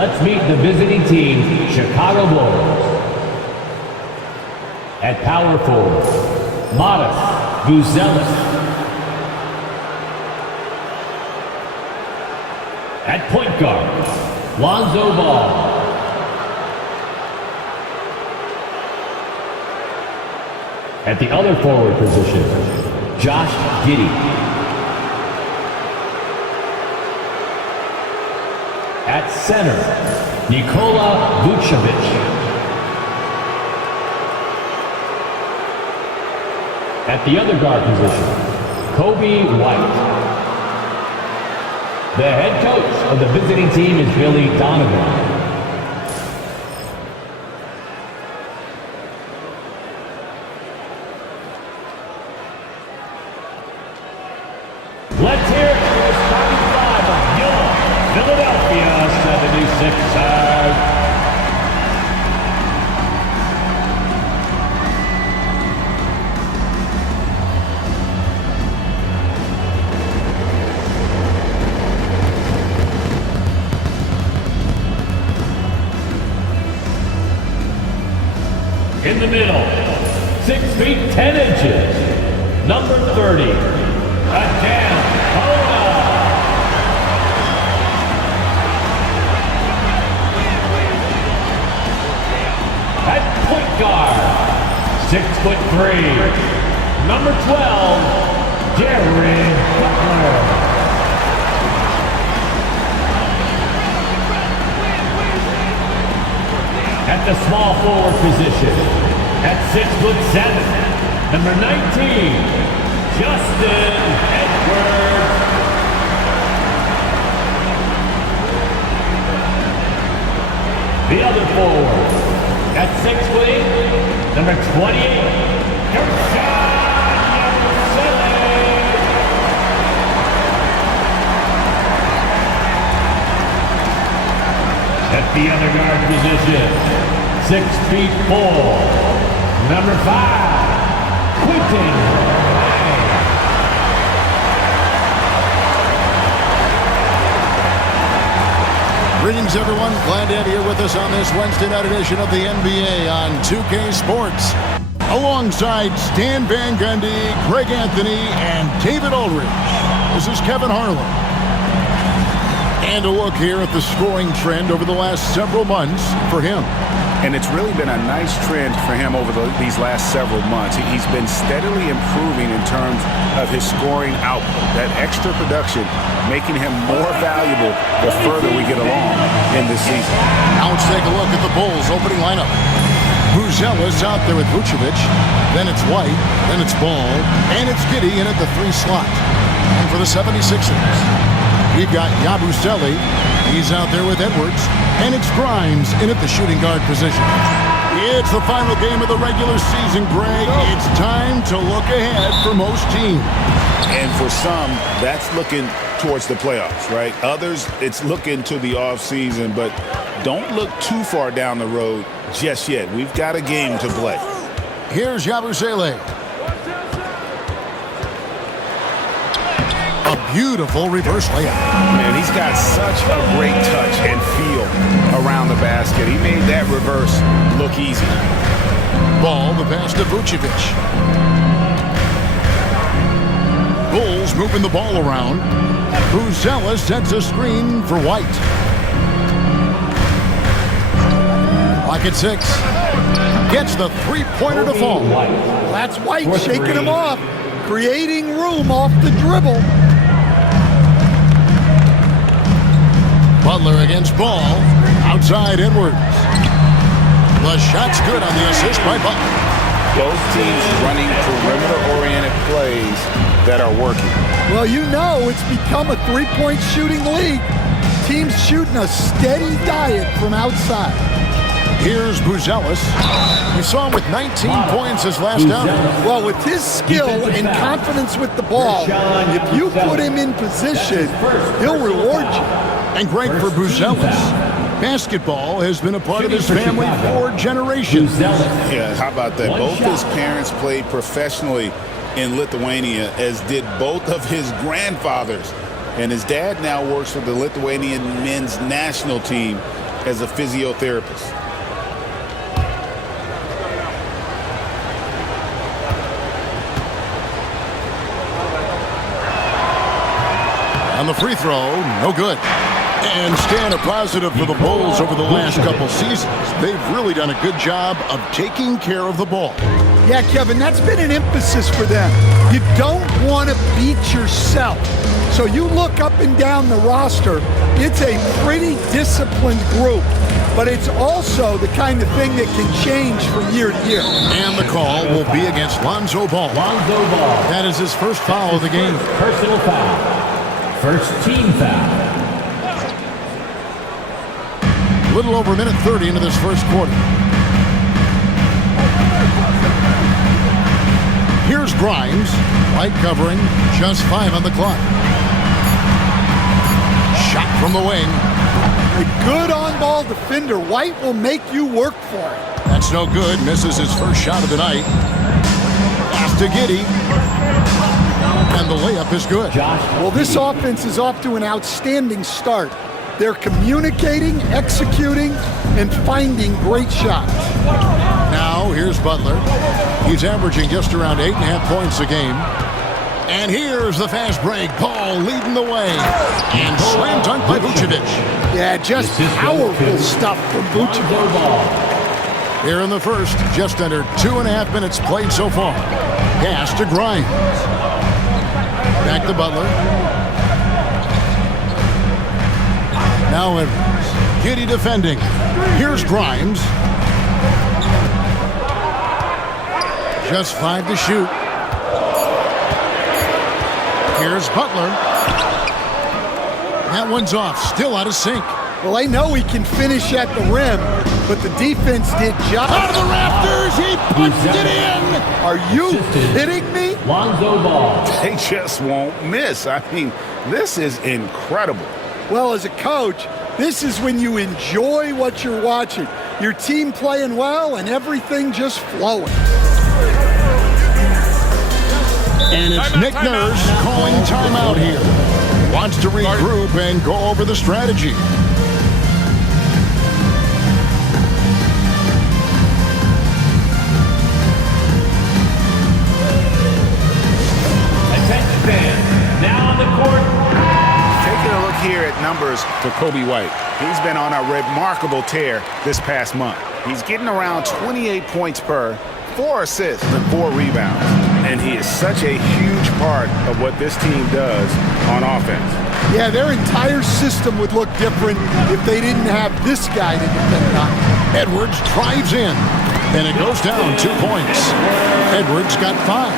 let's meet the visiting team, Chicago Bulls. At power forward, Modest Buzelis. At point guard, Lonzo Ball. At the other forward position, Josh Giddey. At center, Nikola Vucevic. At the other guard position, Kobe White. The head coach of the visiting team is Billy Donovan. Let's hear it for the starting five of your Philadelphia 76ers. In the middle, 6 feet 10 inches, number 30, Katangos. At point guard, 6'3", number 12, Jared Butler. At the small forward position, at 6'7", number 19, Justin Edwards. The other forward, at 6'8", number 28, At the other guard position, 6'4", number 5, Quentin. Greetings, everyone. Glad to have you here with us on this Wednesday night edition of the NBA on 2K Sports. Alongside Stan Van Gundy, Greg Anthony, and David Aldridge, this is Kevin Harlan. And a look here at the scoring trend over the last several months for him. And it's really been a nice trend for him over these last several months. He's been steadily improving in terms of his scoring output. That extra production making him more valuable the further we get along in this season. Now let's take a look at the Bulls opening lineup. Buzelis out there with Vucevic. Then it's White. Then it's Ball. And it's Giddey in at the 3 slot. And for the 76ers, we've got Yabusele. He's out there with Edwards. And it's Grimes in at the shooting guard position. It's the final game of the regular season, Greg. It's time to look ahead for most teams. And for some, that's looking towards the playoffs, right? Others, it's looking to the offseason, but don't look too far down the road just yet. We've got a game to play. Here's Yabusele. A beautiful reverse layup. Man, he's got such a great touch and feel around the basket. He made that reverse look easy. Ball, the pass to Vucevic. Bulls moving the ball around. Buzelis sets a screen for White. Lock at 6. Gets the three-pointer to fall. That's White shaking him off, creating room off the dribble. Butler against Ball. Outside Edwards. The shot's good on the assist by Butler. Both teams running perimeter-oriented plays that are working. Well, you know it's become a three-point shooting league. Teams shooting a steady diet from outside. Here's Buzelis. You saw him with 19 points his last outing. Well, with his skill and confidence with the ball, if you put him in position, he'll reward you. And Greg, for Buzelis, basketball has been a part of his family for generations. Yeah, how about that? Both his parents played professionally in Lithuania, as did both of his grandfathers. And his dad now works for the Lithuanian men's national team. as a physiotherapist. On the free throw, no good. And staying a positive for the Bulls over the last couple seasons. They've really done a good job of taking care of the ball. Yeah, Kevin, that's been an emphasis for them. You don't want to beat yourself. So you look up and down the roster, it's a pretty disciplined group, but it's also the kind of thing that can change from year to year. And the call will be against Lonzo Ball. Lonzo Ball. That is his first foul of the game. Personal foul. First team foul. A little over a minute 30 into this first quarter. Here's Grimes. Light covering. Just 5 on the clock. Shot from the wing. A good on-ball defender. White will make you work for it. That's no good. Misses his first shot of the night. Pass to Giddey. And the layup is good. Well, this offense is off to an outstanding start. They're communicating, executing, and finding great shots. Now, here's Butler. He's averaging just around 8.5 points a game. And here's the fast break. Paul leading the way. And slam dunk by Vucevic. Yeah, just powerful stuff from Vucevic. Here in the first, just under 2.5 minutes played so far. Pass to Grimes. Back to Butler. Now Edwards. Giddey defending. Here's Grimes. Just 5 to shoot. Here's Butler. That one's off. Still out of sync. Well, they know he can finish at the rim, but the defense did just... Out of the Raptors, he puts it in! Are you kidding me? Lonzo Ball. They just won't miss. I mean, this is incredible. Well, as a coach, this is when you enjoy what you're watching. Your team playing well and everything just flowing. And it's Nick Nurse calling timeout here. Wants to regroup and go over the strategy. Attention fans, now on the court. Taking a look here at numbers for Kobe White. He's been on a remarkable tear this past month. He's getting around 28 points per, 4 assists, and 4 rebounds. And he is such a huge part of what this team does on offense. Yeah, their entire system would look different if they didn't have this guy to depend on. Edwards drives in, and it goes down 2 points. Edwards got 5.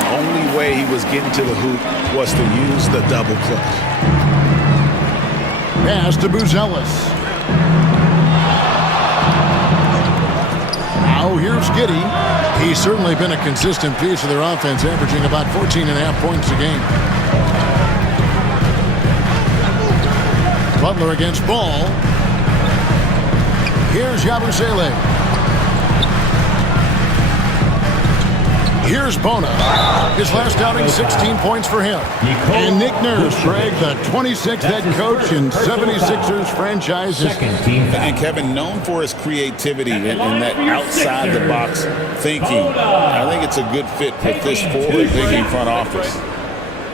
The only way he was getting to the hoop was to use the double clutch. Pass to Buzelis. Now here's Giddey. He's certainly been a consistent piece of their offense, averaging about 14.5 points a game. Butler against Ball. Here's Yabusele. Here's Bona. His last outing, 16 points for him. And Nick Nurse, Greg, the 26th head coach in 76ers franchise. And Kevin, known for his creativity and that outside-the-box thinking. I think it's a good fit with this forward-thinking front office.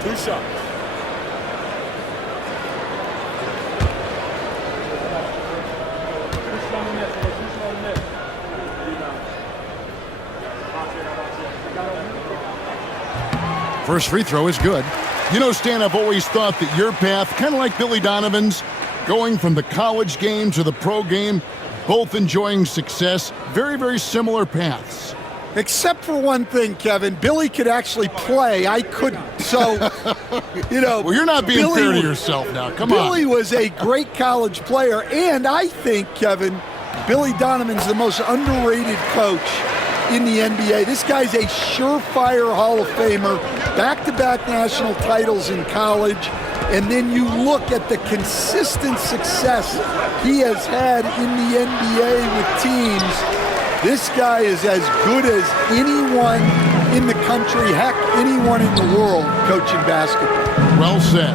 2 shots. First free throw is good. You know, Stan, I've always thought that your path, kind of like Billy Donovan's, going from the college game to the pro game, both enjoying success, very, very similar paths. Except for one thing, Kevin. Billy could actually play. I couldn't. So, you know. Well, you're not being Billy fair to yourself now. Come on. Billy was a great college player. And I think, Kevin, Billy Donovan's the most underrated coach in the NBA. This guy's a surefire Hall of Famer, back-to-back national titles in college, and then you look at the consistent success he has had in the NBA with teams. This guy is as good as anyone in the country, heck, anyone in the world coaching basketball. Well said.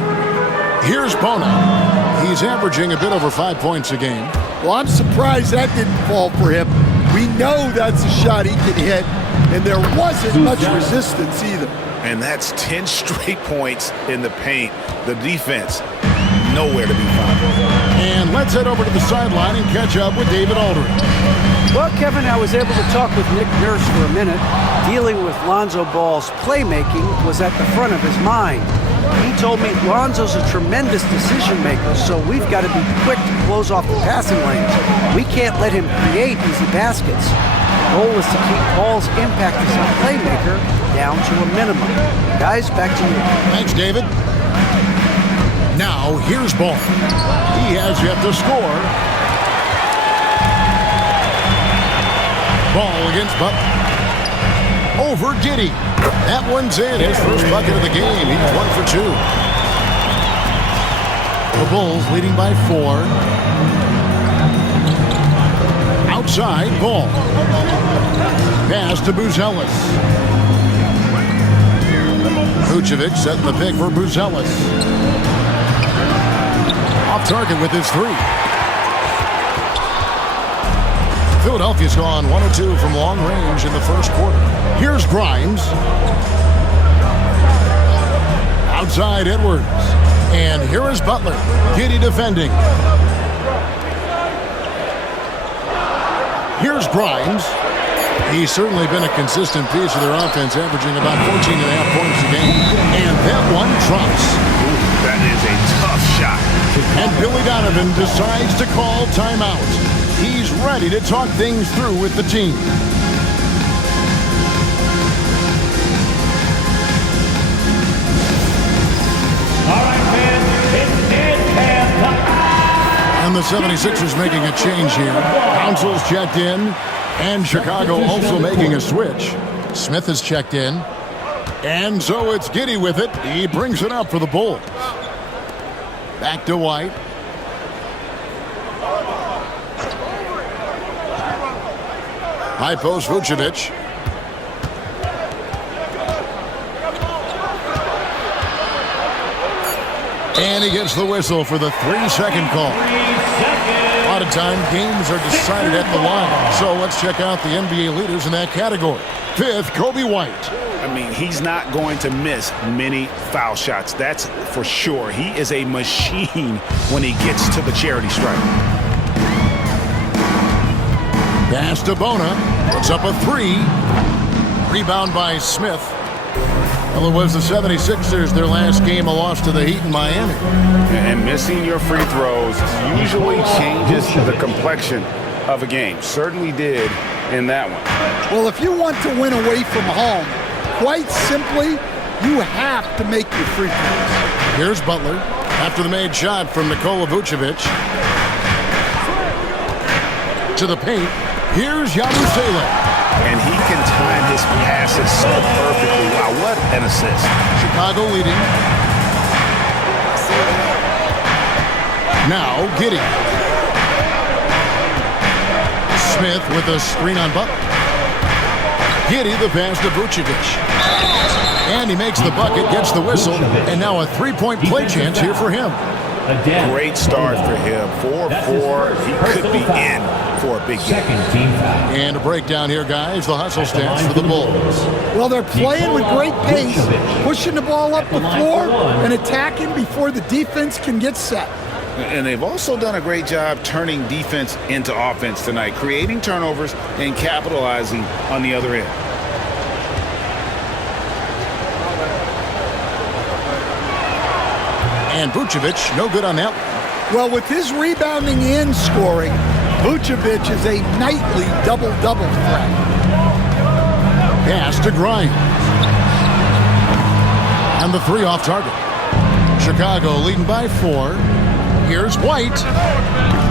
Here's Bona. He's averaging a bit over 5 points a game. Well, I'm surprised that didn't fall for him. We know that's a shot he can hit, and there wasn't much resistance either. And that's 10 straight points in the paint. The defense, nowhere to be found. And let's head over to the sideline and catch up with David Aldridge. Well, Kevin, I was able to talk with Nick Nurse for a minute. Dealing with Lonzo Ball's playmaking was at the front of his mind. He told me Lonzo's a tremendous decision maker, so we've got to be quick to close off the passing lanes. We can't let him create easy baskets. The goal is to keep Ball's impact as a playmaker down to a minimum. Guys, back to you. Thanks, David. Now, here's Ball. He has yet to score. Ball against Butler. Over Giddey. That one's in. His first bucket of the game. He's 1 for 2. The Bulls leading by 4. Outside, Ball. Pass to Buzelis. Vucevic setting the pick for Buzelis. Off target with his 3. Philadelphia's gone 1 of 2 from long range in the first quarter. Here's Grimes. Outside Edwards. And here is Butler. Giddey defending. Here's Grimes. He's certainly been a consistent piece of their offense, averaging about 14.5 points a game. And that one drops. That is a tough shot. And Billy Donovan decides to call timeout. He's ready to talk things through with the team. All right, fans, it's dead time. And the 76ers making a change here. Council's checked in. And Chicago also making a switch. Smith has checked in. And so it's Giddey with it. He brings it up for the Bulls. Back to White. High post Vucevic. And he gets the whistle for the 3-second call. A lot of time, games are decided at the line. So let's check out the NBA leaders in that category. 5th, Kobe White. I mean, he's not going to miss many foul shots. That's for sure. He is a machine when he gets to the charity stripe. Pass to Bona. Puts up a 3. Rebound by Smith. Well, it was the 76ers, their last game, a loss to the Heat in Miami. And missing your free throws usually changes the complexion of a game. Certainly did in that one. Well, if you want to win away from home, quite simply, you have to make your free throws. Here's Butler after the made shot from Nikola Vucevic. To the paint. Here's Yabusele. And he can time his passes so perfectly. Wow, what an assist. Chicago leading. Now Giddey. Smith with a screen on Butler. Giddey the pass to Vucevic. And he makes the bucket, gets the whistle, and now a 3-point play chance here for him. Great start for him. 4-4. He could be in for a big game. And a breakdown here, guys. The hustle stats for the Bulls. Well, they're playing with great pace, pushing the ball up the floor and attacking before the defense can get set. And they've also done a great job turning defense into offense tonight, creating turnovers and capitalizing on the other end. And Vucevic, no good on that one. Well, with his rebounding and scoring, Vucevic is a nightly double-double threat. Pass to Grimes. And the 3 off target. Chicago leading by 4. Here's White.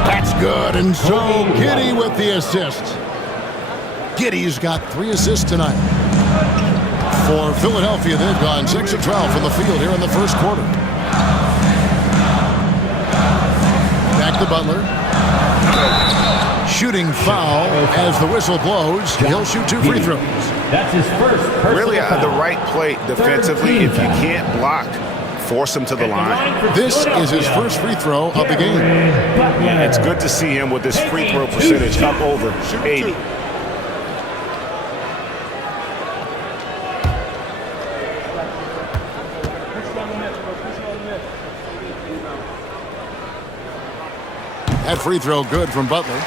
That's good. And so Giddey with the assist. Giddey's got 3 assists tonight. For Philadelphia, they've gone 6 of 12 from the field here in the first quarter. Back to Butler. Shooting foul as the whistle blows. He'll shoot 2 free throws. That's his first personal Really foul. the right play defensively. If you can't block force him to the line. This is his first free throw of the game. It's good to see him with his free throw percentage up over 80. That free throw good from Butler.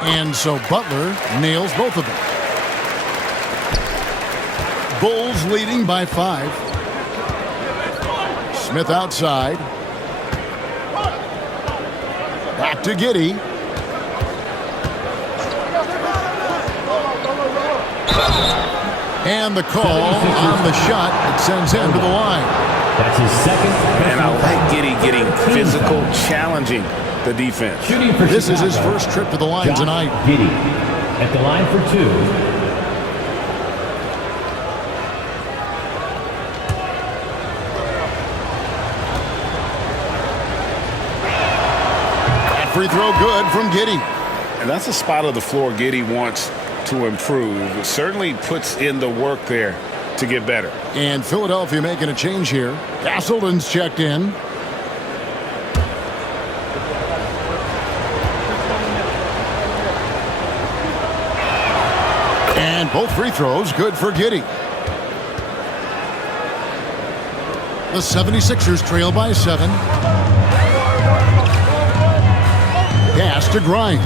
And so Butler nails both of them. Bulls leading by 5. Smith outside. Back to Giddey. And the call on the shot that sends him to the line. That's his second. And I like Giddey getting physical, challenging the defense. This is his first trip to the line tonight. Giddey at the line for 2. That free throw good from Giddey. And that's a spot of the floor Giddey wants to improve. It certainly puts in the work there to get better. And Philadelphia making a change here. Castleton's checked in. And both free throws good for Giddey. The 76ers trail by 7. Pass to Grimes.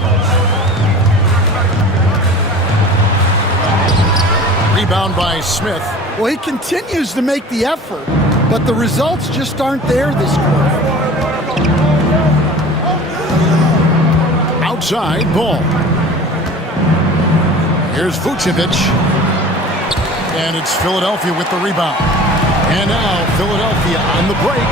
Rebound by Smith. Well, he continues to make the effort, but the results just aren't there this quarter. Outside ball. Here's Vucevic. And it's Philadelphia with the rebound. And now Philadelphia on the break.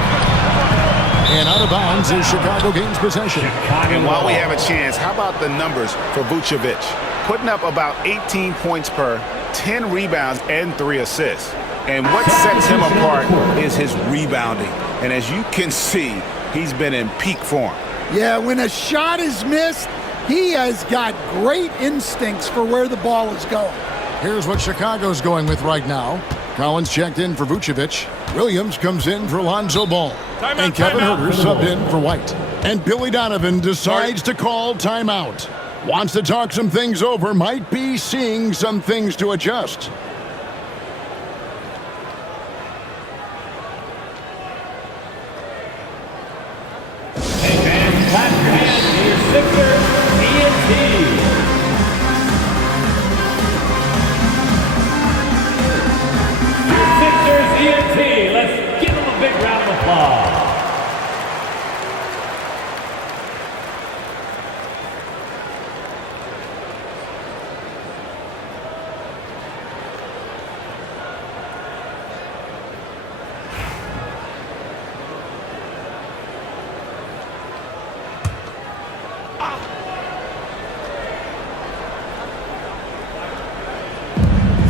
And out of bounds is Chicago gains possession. And while we have a chance, how about the numbers for Vucevic? Putting up about 18 points per, 10 rebounds, and 3 assists. And what sets him apart is his rebounding. And as you can see, he's been in peak form. Yeah, when a shot is missed, he has got great instincts for where the ball is going. Here's what Chicago's going with right now. Collins checked in for Vucevic. Williams comes in for Lonzo Ball. And Kevin Huerter subbed in for White. And Billy Donovan decides to call timeout. Wants to talk some things over. Might be seeing some things to adjust. Hey fans, clap your hands to your Sixers ENT. Your Sixers ENT. Let's give them a big round of applause.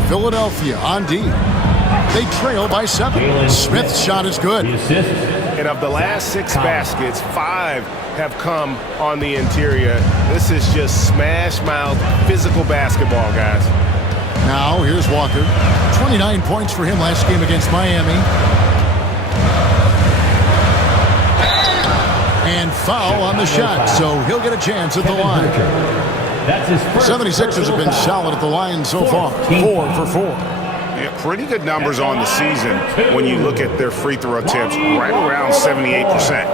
Philadelphia on D. They trail by 7. Smith's shot is good. The assist. And of the last 6 baskets, 5 have come on the interior. This is just smash-mouth physical basketball, guys. Now here's Walker. 29 points for him last game against Miami. And foul on the shot, so he'll get a chance at the line. That's his first 76ers have been solid at the line so far. 4 for 4. Yeah, pretty good numbers on the season when you look at their free throw attempts, right around 78%.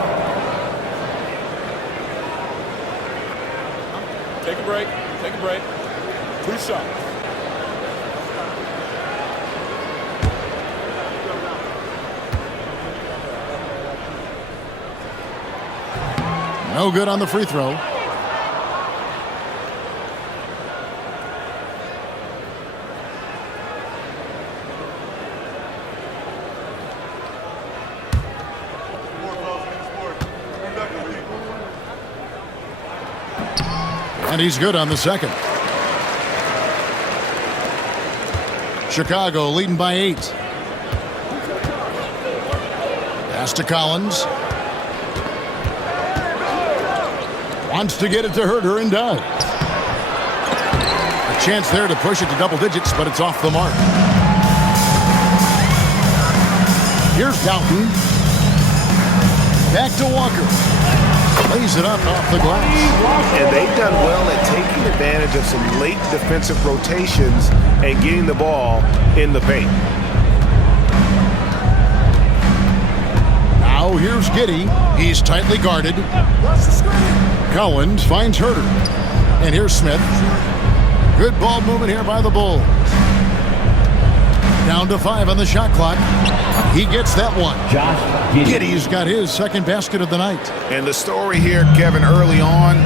Take a break. Take a break. 2 shots. No good on the free throw. And he's good on the second. Chicago leading by 8. Pass to Collins. Wants to get it to Herter and does. A chance there to push it to double digits, but it's off the mark. Here's Dalton. Back to Walker. Lays it up off the glass. And they've done well at taking advantage of some late defensive rotations and getting the ball in the paint. Now here's Giddey. He's tightly guarded. Collins finds Herter. And here's Smith. Good ball movement here by the Bulls. Down to 5 on the shot clock. He gets that one. Josh Giddey. Giddey's got his second basket of the night. And the story here, Kevin, early on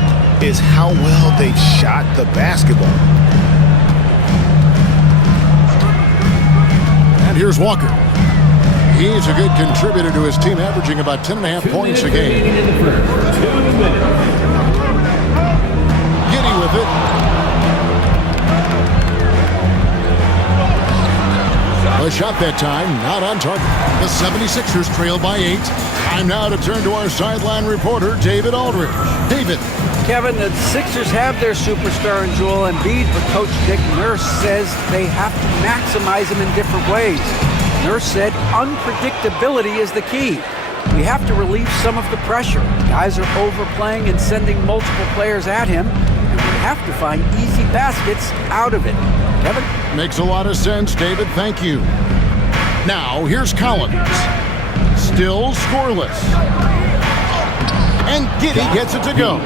is how well they've shot the basketball. And here's Walker. He's a good contributor to his team, averaging about 10.5 points a game. In the first. 2 minutes. Giddey with it. A shot that time, not on target. The 76ers trail by 8. Time now to turn to our sideline reporter, David Aldridge. David. Kevin, the Sixers have their superstar in Joel Embiid, but Coach Nick Nurse says they have to maximize him in different ways. Nurse said unpredictability is the key. We have to relieve some of the pressure. Guys are overplaying and sending multiple players at him, and we have to find easy baskets out of it. Kevin? Makes a lot of sense, David. Thank you. Now, here's Collins. Still scoreless. And Giddey gets it to go.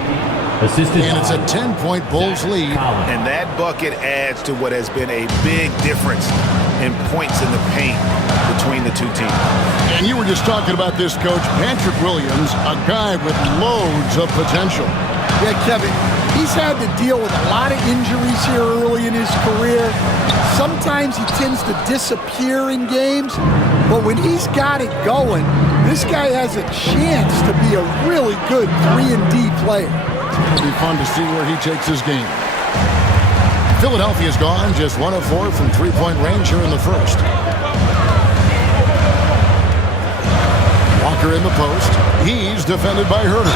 Assisted And it's a 10-point Bulls lead. And that bucket adds to what has been a big difference in points in the paint between the two teams. And you were just talking about this, Coach. Patrick Williams, a guy with loads of potential. Yeah, Kevin, he's had to deal with a lot of injuries here early in his career. Sometimes he tends to disappear in games, but when he's got it going, this guy has a chance to be a really good 3-and-D player. It'll be fun to see where he takes his game. Philadelphia's gone just 1 of 4 from three-point range here in the first. Walker in the post. He's defended by Herter.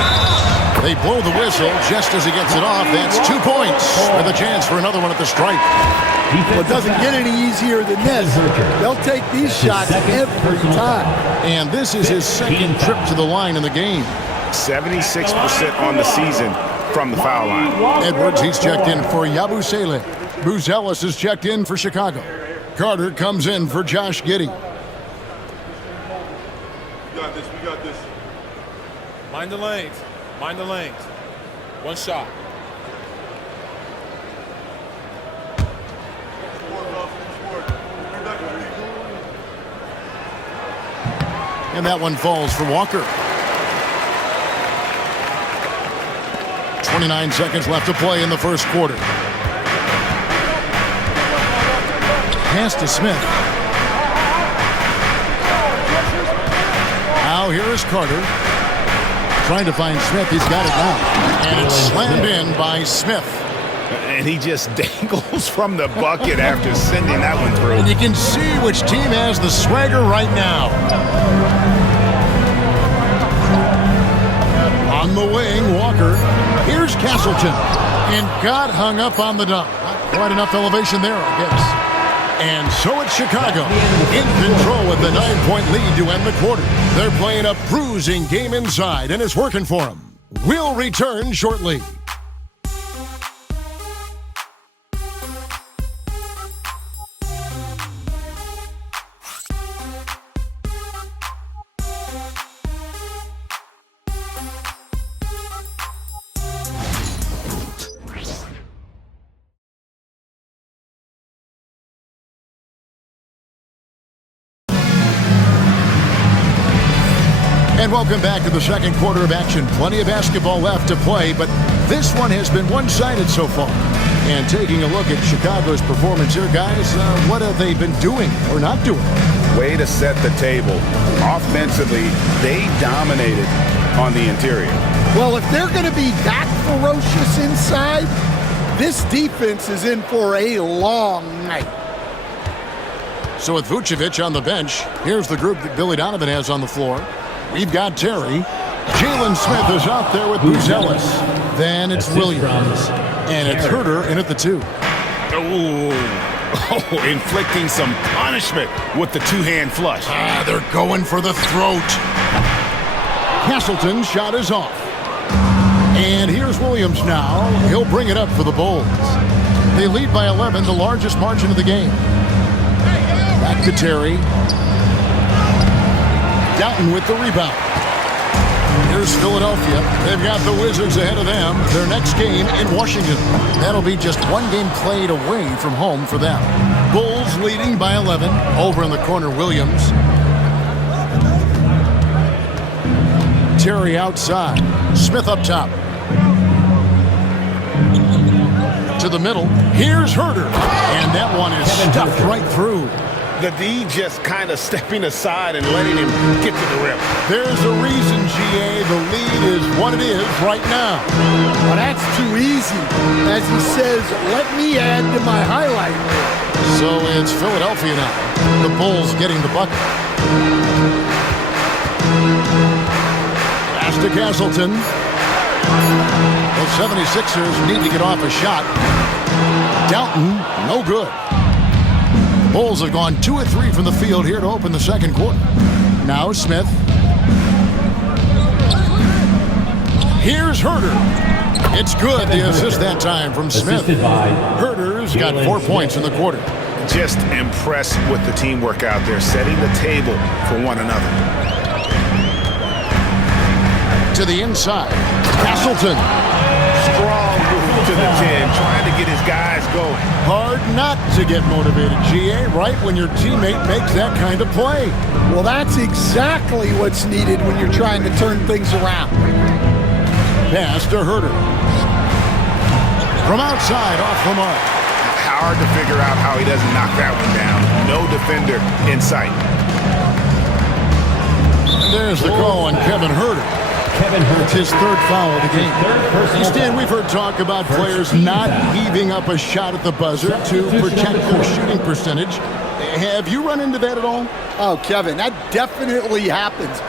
They blow the whistle just as he gets it off. That's 2 points with a chance for another one at the stripe. Well, it doesn't get any easier than this. They'll take these shots every time. And this is his second trip to the line in the game. 76% on the season from the foul line. Edwards, he's checked in for Yabusele. Buzelis is checked in for Chicago. Carter comes in for Josh Giddey. We got this. We got this. Mind the lanes. Mind the lanes. One shot. And that one falls for Walker. 29 seconds left to play in the first quarter. Pass to Smith. Now here is Carter. Trying to find Smith. He's got it now. And it's slammed in by Smith. And he just dangles from the bucket after sending that one through. And you can see which team has the swagger right now. On the wing, Walker. Here's Castleton. And got hung up on the dunk. Not quite enough elevation there, I guess. And so it's Chicago in control with the 9-point lead to end the quarter. They're playing a bruising game inside, and it's working for them. We'll return shortly. And welcome back to the second quarter of action. Plenty of basketball left to play, but this one has been one-sided so far. And taking a look at Chicago's performance here, guys, what have they been doing or not doing? Way to set the table. Offensively, they dominated on the interior. Well, if they're going to be that ferocious inside, This defense is in for a long night. So with Vucevic on the bench, here's the group that Billy Donovan has on the floor. We've got Terry. Jalen Smith is out there with Buzelis. Then it's Williams. And it's Herter in at the 2. Oh, inflicting some punishment with the two-hand flush. They're going for the throat. Castleton's shot is off. And here's Williams now. He'll bring it up for the Bulls. They lead by 11, the largest margin of the game. Back to Terry. Doughton with the rebound. Here's Philadelphia. They've got the Wizards ahead of them. Their next game in Washington. That'll be just one game played away from home for them. Bulls leading by 11. Over in the corner, Williams. Terry outside. Smith up top. To the middle. Here's Herter. And that one is stuffed right through. The D just kind of stepping aside and letting him get to the rim. There's a reason, GA. The lead is what it is right now. Well, that's too easy. As he says, let me add to my highlight reel. So it's Philadelphia now. The Bulls getting the bucket. Pass to Castleton. The 76ers need to get off a shot. Doughton, no good. Bulls have gone 2 of 3 from the field here to open the second quarter. Now Smith. Here's Herter. It's good. The assist that time from Smith. Herter's got 4 points in the quarter. Just impressed with the teamwork out there, setting the table for one another. To the inside. Castleton. Strong move to the 10, trying to get his guys going. Hard not to get motivated, GA, right when your teammate makes that kind of play. Well, that's exactly what's needed when you're trying to turn things around. Pass to Herter. From outside, off the mark. Hard to figure out how he doesn't knock that one down. No defender in sight. There's the call on Kevin Herter. It's his 3rd foul of the game. Stan, we've heard talk about players not heaving up a shot at the buzzer to protect their shooting percentage. Have you run into that at all? Oh, Kevin, that definitely happens.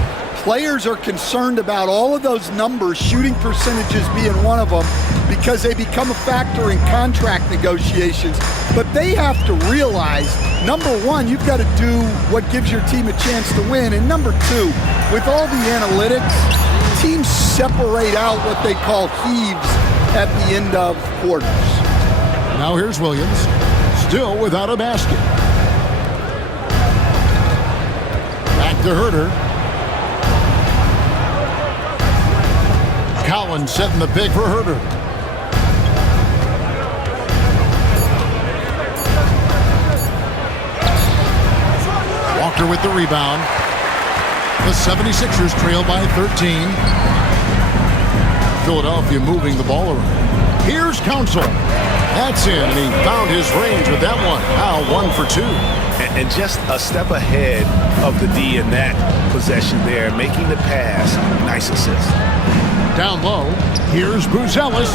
Players are concerned about all of those numbers, shooting percentages being one of them, because they become a factor in contract negotiations. But they have to realize, number one, you've got to do what gives your team a chance to win. And number two, with all the analytics, teams separate out what they call heaves at the end of quarters. Now here's Williams, still without a basket. Back to Herter. Collins setting the pick for Herter. Walker with the rebound. The 76ers trail by 13. Philadelphia moving the ball around. Here's Council. That's in, and he found his range with that one. Now 1 for 2. And just a step ahead of the D in that possession there, making the pass. Nice assist. Down low, here's Buzelis.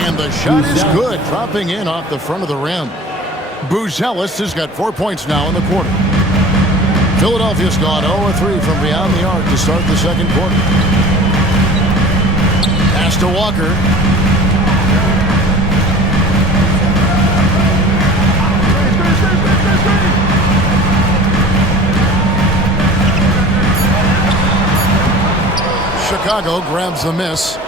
And the shot is good, dropping in off the front of the rim. Buzelis has got 4 points now in the quarter. Philadelphia's gone 0-3 from beyond the arc to start the second quarter. Pass to Walker. Chicago grabs the miss.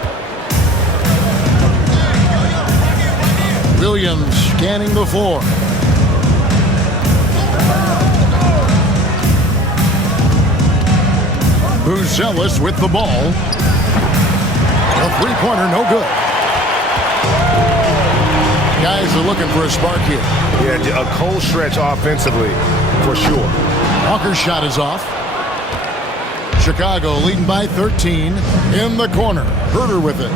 Williams scanning the floor. Buzelis with the ball. A three-pointer, no good. Guys are looking for a spark here. Yeah, a cold stretch offensively, for sure. Walker's shot is off. Chicago leading by 13 in the corner. Herter with it.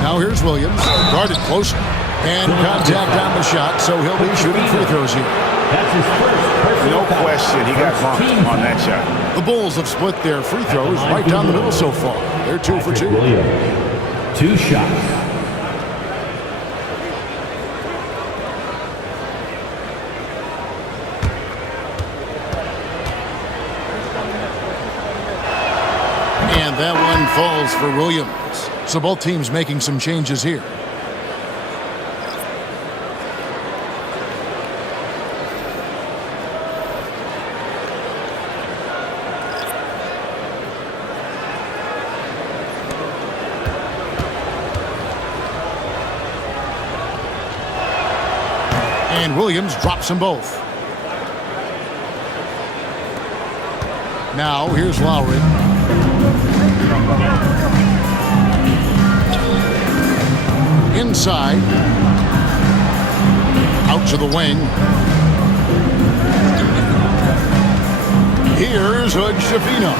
Now here's Williams, guarded closely. And contact on the shot, so he'll be shooting free throws here. That's his first No question, he got bumped on that shot. The Bulls have split their free throws right down the middle so far. They're 2 for 2. 2 shots. And that one falls for Williams. So both teams making some changes here. And Williams drops them both. Now here's Lowry. Inside. Out to the wing. Here's Hood Shafino.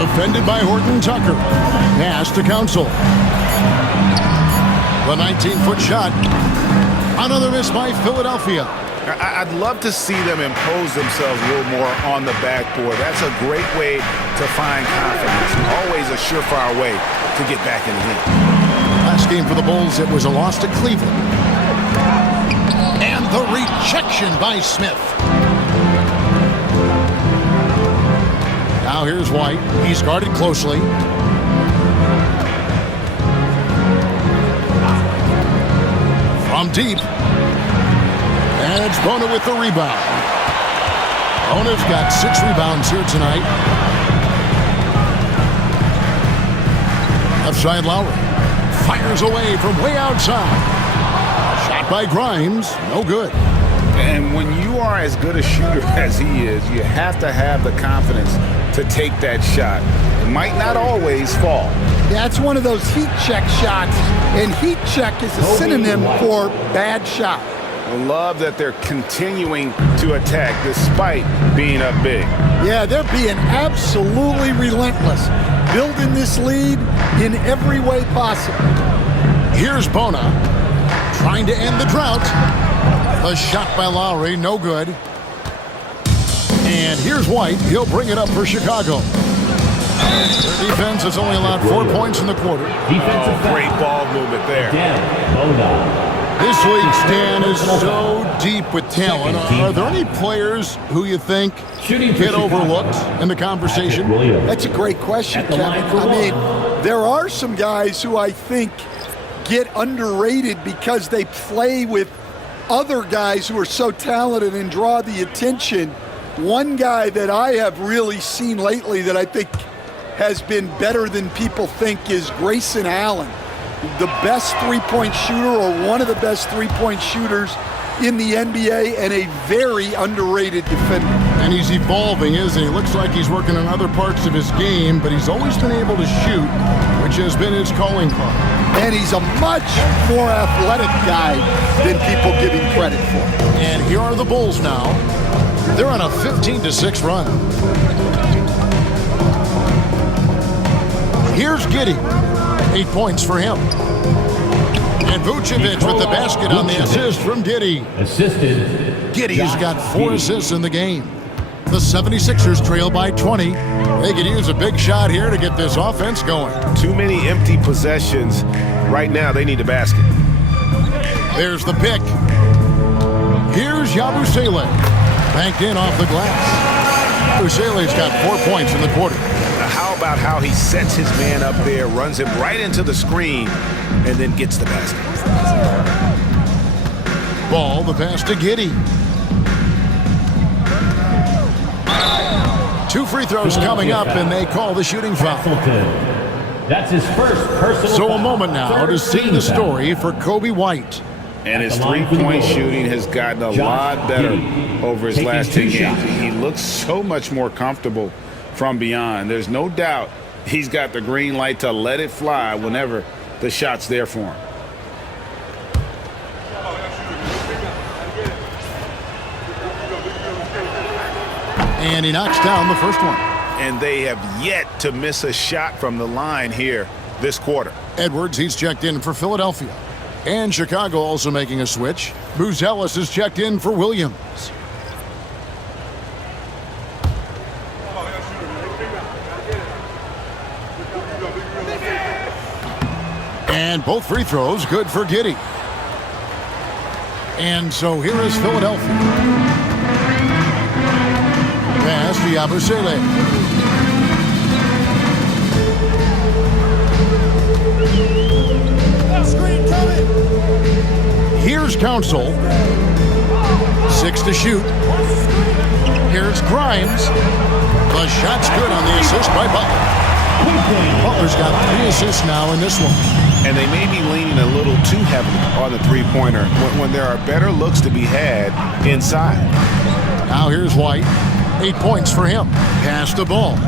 Defended by Horton Tucker. Pass to Council. The 19-foot shot. Another miss by Philadelphia. I'd love to see them impose themselves a little more on the backboard. That's a great way to find confidence. Always a surefire way to get back in the game. Last game for the Bulls, it was a loss to Cleveland. And the rejection by Smith. Now here's White. He's guarded closely. From deep. And it's Bona with the rebound. Bona's got 6 rebounds here tonight. Left side Lowry. Fires away from way outside. Shot by Grimes. No good. And when you are as good a shooter as he is, you have to have the confidence to take that shot. It might not always fall. That's one of those heat check shots, and heat check is a synonym for bad shot. I love that they're continuing to attack despite being up big. Yeah, they're being absolutely relentless, building this lead in every way possible. Here's Bona trying to end the drought. A shot by Lowry, no good. And here's White. He'll bring it up for Chicago. Their defense has only allowed 4 points in the quarter. Defensive Great ball movement there. This league, Stan, is so deep with talent. Are there any players who you think get overlooked in the conversation? That's a great question, Kevin. I mean, there are some guys who I think get underrated because they play with other guys who are so talented and draw the attention. One guy that I have really seen lately that I think has been better than people think is Grayson Allen, the best three-point shooter or one of the best three-point shooters in the NBA and a very underrated defender. And he's evolving, isn't he? Looks like he's working on other parts of his game, but he's always been able to shoot, which has been his calling card. And he's a much more athletic guy than people give him credit for. And here are the Bulls now. They're on a 15-6 run. Here's Giddey. 8 points for him. And Vucevic with the basket on the assist from Giddey. Assisted. Giddey's got 4 assists in the game. The 76ers trail by 20. They could use a big shot here to get this offense going. Too many empty possessions. Right now, they need a basket. There's the pick. Here's Yabusele. Banked in off the glass. Yabusele's got 4 points in the quarter. How about how he sets his man up there, runs him right into the screen, and then gets the basket. Ball, the pass to Giddey. 2 free throws coming up, and they call the shooting foul. That's his first personal So foul. a moment now to see the story for Kobe White. And his three-point shooting has gotten a lot better over his last 10 games. He looks so much more comfortable from beyond. There's no doubt he's got the green light to let it fly whenever the shot's there for him. And he knocks down the first one. And they have yet to miss a shot from the line here this quarter. Edwards, he's checked in for Philadelphia. And Chicago also making a switch. Buzelis is checked in for Williams. And both free throws good for Giddey. And so here is Philadelphia. Pass to Yabusele. Here's Council. 6 to shoot. Here's Grimes. The shot's good on the assist by Butler. Butler's got 3 assists now in this one. And they may be leaning a little too heavily on the three-pointer when there are better looks to be had inside. Now here's White. 8 points for him. Pass the ball.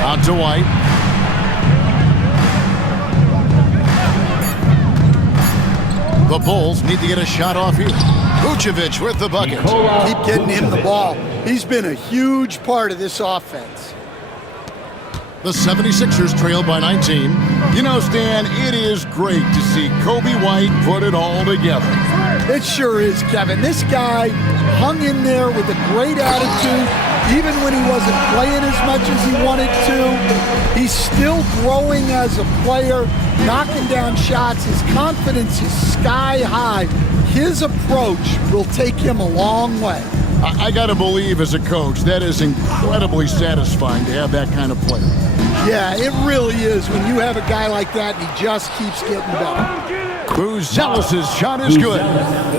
Out to White. The Bulls need to get a shot off here. Vucevic with the bucket. Keep getting him the ball. He's been a huge part of this offense. The 76ers trail by 19. You know, Stan, it is great to see Kobe White put it all together. It sure is, Kevin. This guy hung in there with a great attitude, even when he wasn't playing as much as he wanted to. He's still growing as a player, knocking down shots. His confidence is sky high. His approach will take him a long way. I got to believe as a coach, that is incredibly satisfying to have that kind of player. Yeah, it really is when you have a guy like that and he just keeps getting better. Buzelis' shot is good.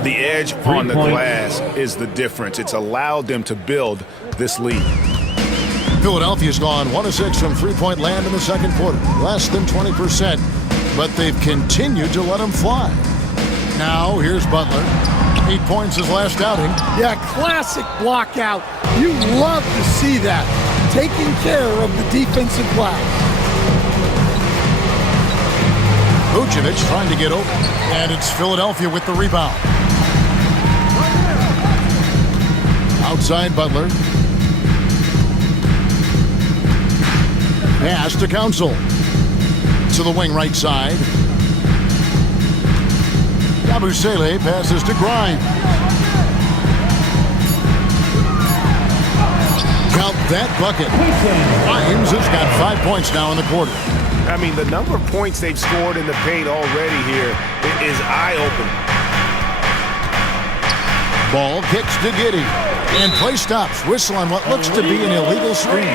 The edge on the glass is the difference. It's allowed them to build this lead. Philadelphia's gone 1 of 6 from three-point land in the second quarter. Less than 20%, but they've continued to let him fly. Now, here's Butler. 8 points his last outing. Yeah, classic block out. You love to see that. Taking care of the defensive glass. Vucevic trying to get open, and it's Philadelphia with the rebound. Outside Butler. Pass to Council. To the wing right side. Yabusele passes to Grimes. Count that bucket. Grimes has got 5 points now in the quarter. I mean, the number of points they've scored in the paint already here is eye-opening. Ball kicks to Giddey. And play stops. Whistle on what looks to be an illegal screen.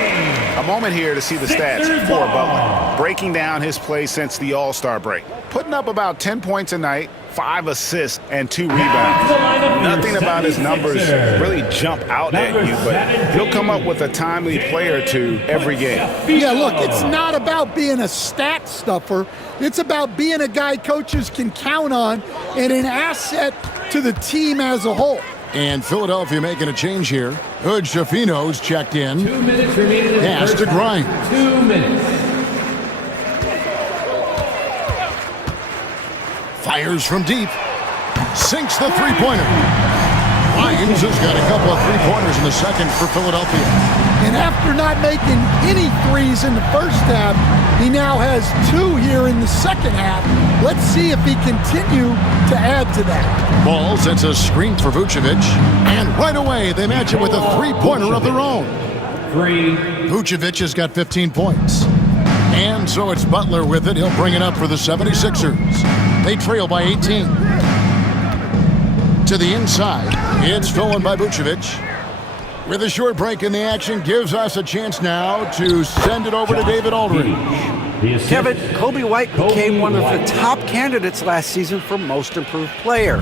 A moment here to see the stats for Butler. Breaking down his play since the All-Star break. Putting up about 10 points a night, 5 assists, and 2 rebounds. Nothing about his numbers really jump out at you, but he'll come up with a timely play or two every game. Yeah, look, it's not about being a stat stuffer. It's about being a guy coaches can count on and an asset to the team as a whole. And Philadelphia making a change here. Hood Schifino's checked in. 2 minutes remaining. Pass to Grimes. 2 minutes. Fires from deep. Sinks the three-pointer. Grimes has got a couple of three-pointers in the second for Philadelphia. And after not making any threes in the first half, he now has 2 here in the second half. Let's see if he continue to add to that. Ball sets a screen for Vucevic. And right away, they match it with a three-pointer of their own. 3. Vucevic has got 15 points. And so it's Butler with it. He'll bring it up for the 76ers. They trail by 18. To the inside. It's stolen by Vucevic. With a short break in the action, gives us a chance now to send it over to David Aldridge. Kevin, Kobe White became one of the top candidates last season for Most Improved Player.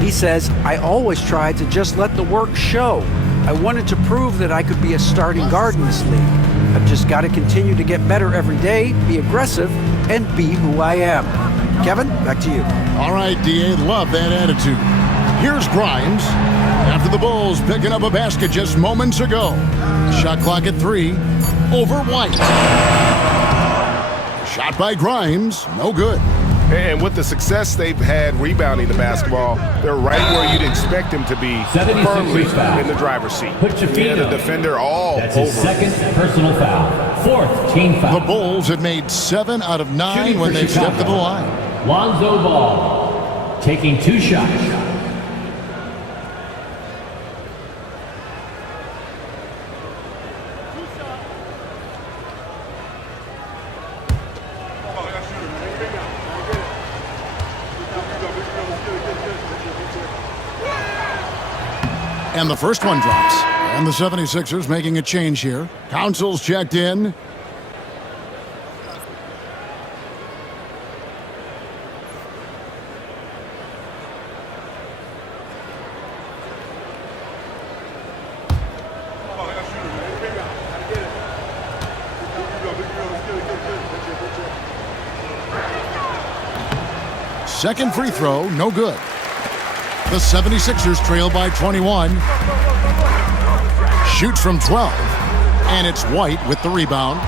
He says, I always tried to just let the work show. I wanted to prove that I could be a starting guard in this league. I've just got to continue to get better every day, be aggressive, and be who I am. Kevin, back to you. All right, D.A., love that attitude. Here's Grimes. After the Bulls picking up a basket just moments ago. Shot clock at 3. Over White. Shot by Grimes. No good. And with the success they've had rebounding the basketball, they're right where you'd expect them to be, 76ers firmly foul. in the driver's seat. Put your feet The up. defender all That's over. his second personal foul. 4th team foul. The Bulls have made 7 out of 9 Shooting when for they've stepped to the Chicago. line. Lonzo Ball taking 2 shots. And the first one drops. And the 76ers making a change here. Council's checked in. Second free throw, no good. The 76ers trail by 21. Shoots from 12. And it's White with the rebound.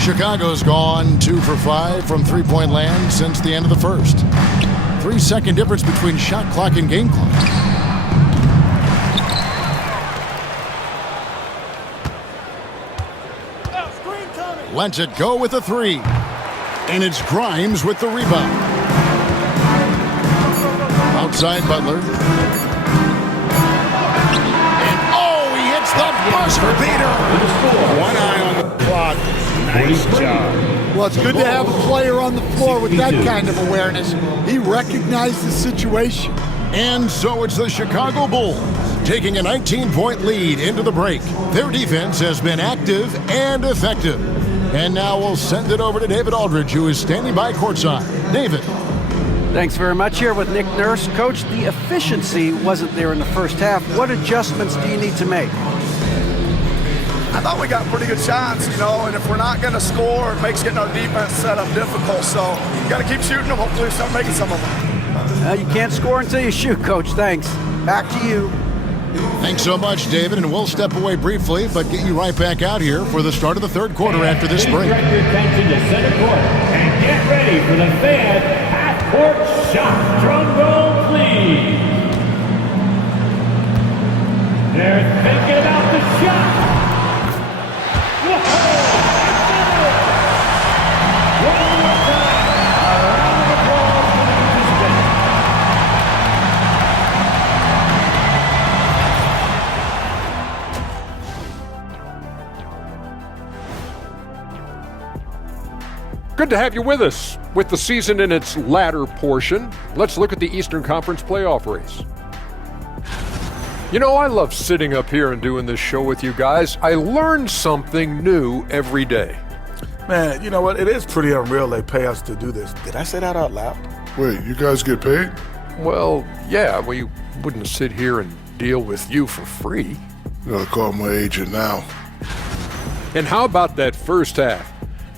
Chicago's gone 2 for 5 from three-point land since the end of the first. 3-second difference between shot clock and game clock. Lets it go with a 3. And it's Grimes with the rebound. Outside Butler. And he hits the buzzer beater. One eye on the clock. Nice job. Well, it's good to have a player on the floor with that kind of awareness. He recognized the situation. And so it's the Chicago Bulls taking a 19-point lead into the break. Their defense has been active and effective. And now we'll send it over to David Aldridge, who is standing by courtside. David. Thanks very much. Here with Nick Nurse. Coach, the efficiency wasn't there in the first half. What adjustments do you need to make? I thought we got pretty good shots, and if we're not going to score, it makes getting our defense set up difficult. So you got to keep shooting them. Hopefully start making some of them. You can't score until you shoot, Coach. Thanks. Back to you. Thanks so much, David, and we'll step away briefly, but get you right back out here for the start of the third quarter after this break. Direct your attention to center court and get ready for the fan half-court shot. Drum roll, please. They're thinking about the shot. Whoa! One more time. A round of applause for the participants. Good to have you with us. With the season in its latter portion, let's look at the Eastern Conference playoff race. I love sitting up here and doing this show with you guys. I learn something new every day. Man, you know what? It is pretty unreal they pay us to do this. Did I say that out loud? Wait, you guys get paid? Well, yeah, we wouldn't sit here and deal with you for free. You gotta call my agent now. And how about that first half?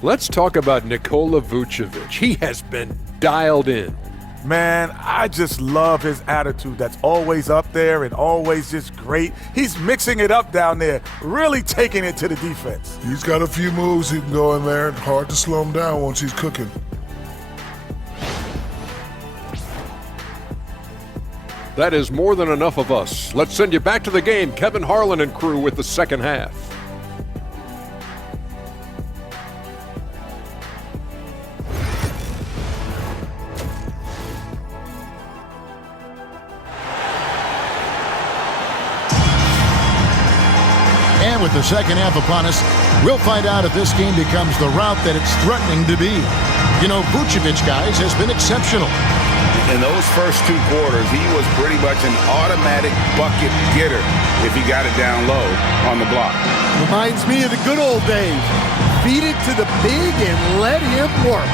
Let's talk about Nikola Vucevic. He has been dialed in. Man, I just love his attitude. That's always up there and always just great. He's mixing it up down there, really taking it to the defense. He's got a few moves he can go in there. Hard to slow him down once he's cooking. That is more than enough of us. Let's send you back to the game. Kevin Harlan and crew with the second half. And with the second half upon us, we'll find out if this game becomes the route that it's threatening to be. Vucevic, guys, has been exceptional. In those first two quarters, he was pretty much an automatic bucket getter if he got it down low on the block. Reminds me of the good old days. Feed it to the big and let him work.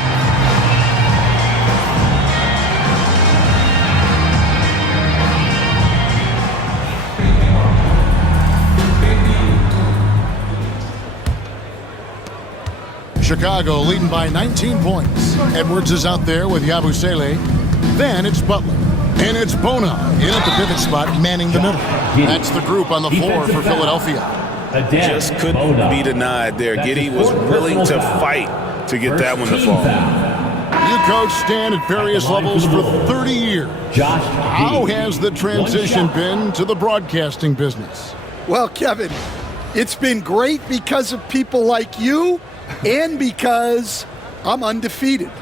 Chicago leading by 19 points. Edwards is out there with Yabusele. Then it's Butler. And it's Bona in at the pivot spot, manning the middle. That's the group on the floor for Philadelphia. Just couldn't be denied there. Giddey was willing to fight to get that one to fall. You coached Stan at various levels for 30 years. How has the transition been to the broadcasting business? Well, Kevin, it's been great because of people like you and because I'm undefeated.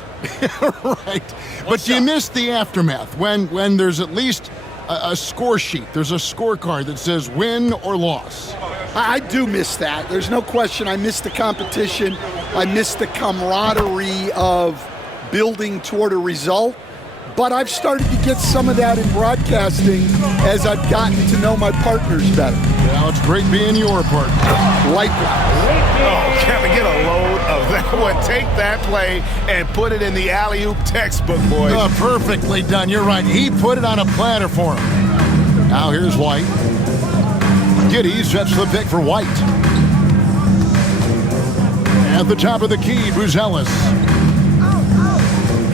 Right. But you missed the aftermath when there's at least a score sheet. There's a scorecard that says win or loss. I do miss that. There's no question. I miss the competition. I miss the camaraderie of building toward a result. but I've started to get some of that in broadcasting as I've gotten to know my partners better. Well, it's great being your partner. Likewise. Oh, Kevin, get a load of that one. Take that play and put it in the alley-oop textbook, boys. Perfectly done. You're right. He put it on a platter for him. Now here's White. Giddey sets the pick for White. At the top of the key, Buzelis.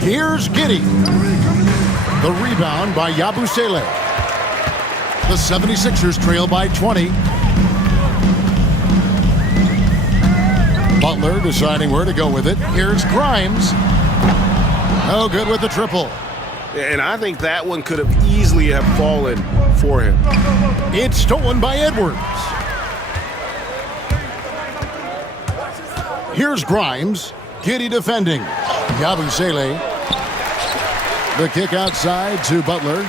Here's Giddey. The rebound by Yabusele. The 76ers trail by 20. Butler deciding where to go with it. Here's Grimes. No good with the triple. And I think that one could have easily have fallen for him. It's stolen by Edwards. Here's Grimes. Giddey defending. Yabusele. The kick outside to Butler.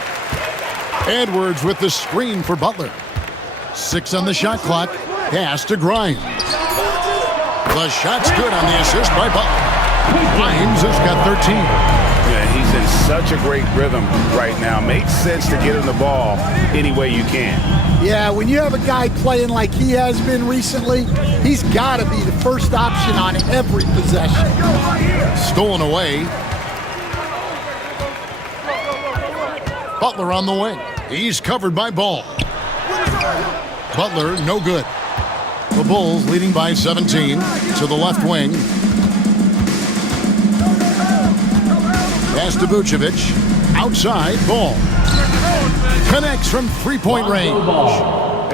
Edwards with the screen for Butler. 6 on the shot clock. Pass to Grimes. The shot's good on the assist by Butler. Grimes has got 13. Yeah, he's in such a great rhythm right now. Makes sense to get him the ball any way you can. Yeah, when you have a guy playing like he has been recently, he's got to be the first option on every possession. Stolen away. Butler on the wing. He's covered by Ball. Butler, no good. The Bulls leading by 17 to the left wing. Pass to Vucevic. Outside, Ball. Connects from three-point range.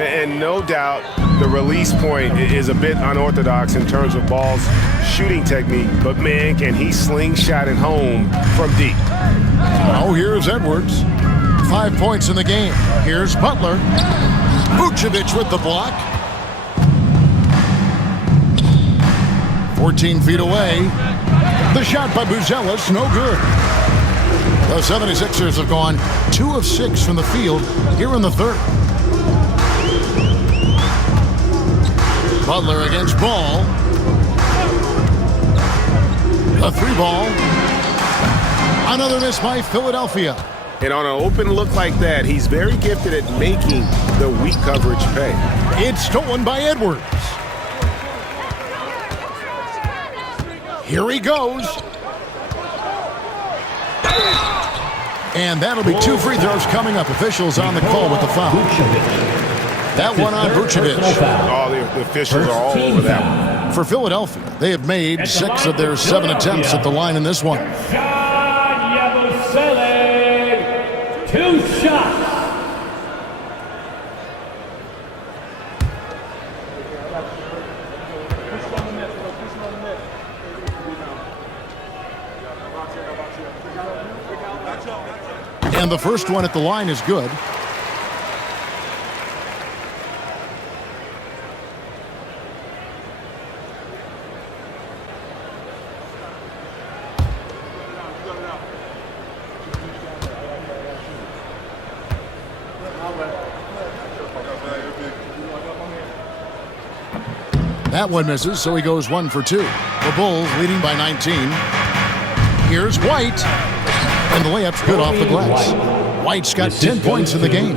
And no doubt the release point is a bit unorthodox in terms of Ball's shooting technique. But, man, can he slingshot it home from deep. Now here's Edwards. 5 points in the game. Here's Butler. Vucevic with the block. 14 feet away. The shot by Buzelis, no good. The 76ers have gone 2 of 6 from the field here in the third. Butler against Ball. The 3-ball. Another miss by Philadelphia. And on an open look like that, he's very gifted at making the weak coverage pay. It's stolen by Edwards. Here he goes. And that'll be 2 free throws coming up. Officials on the call with the foul. That one on Vucevic. Oh, the officials are all over that one. For Philadelphia, they have made 6 of their 7 attempts at the line in this one. Yabusele, 2 shots. And the first one at the line is good. That one misses, so he goes 1 for 2. The Bulls leading by 19. Here's White. And the layup's good off the glass. White's got 10 points in the game.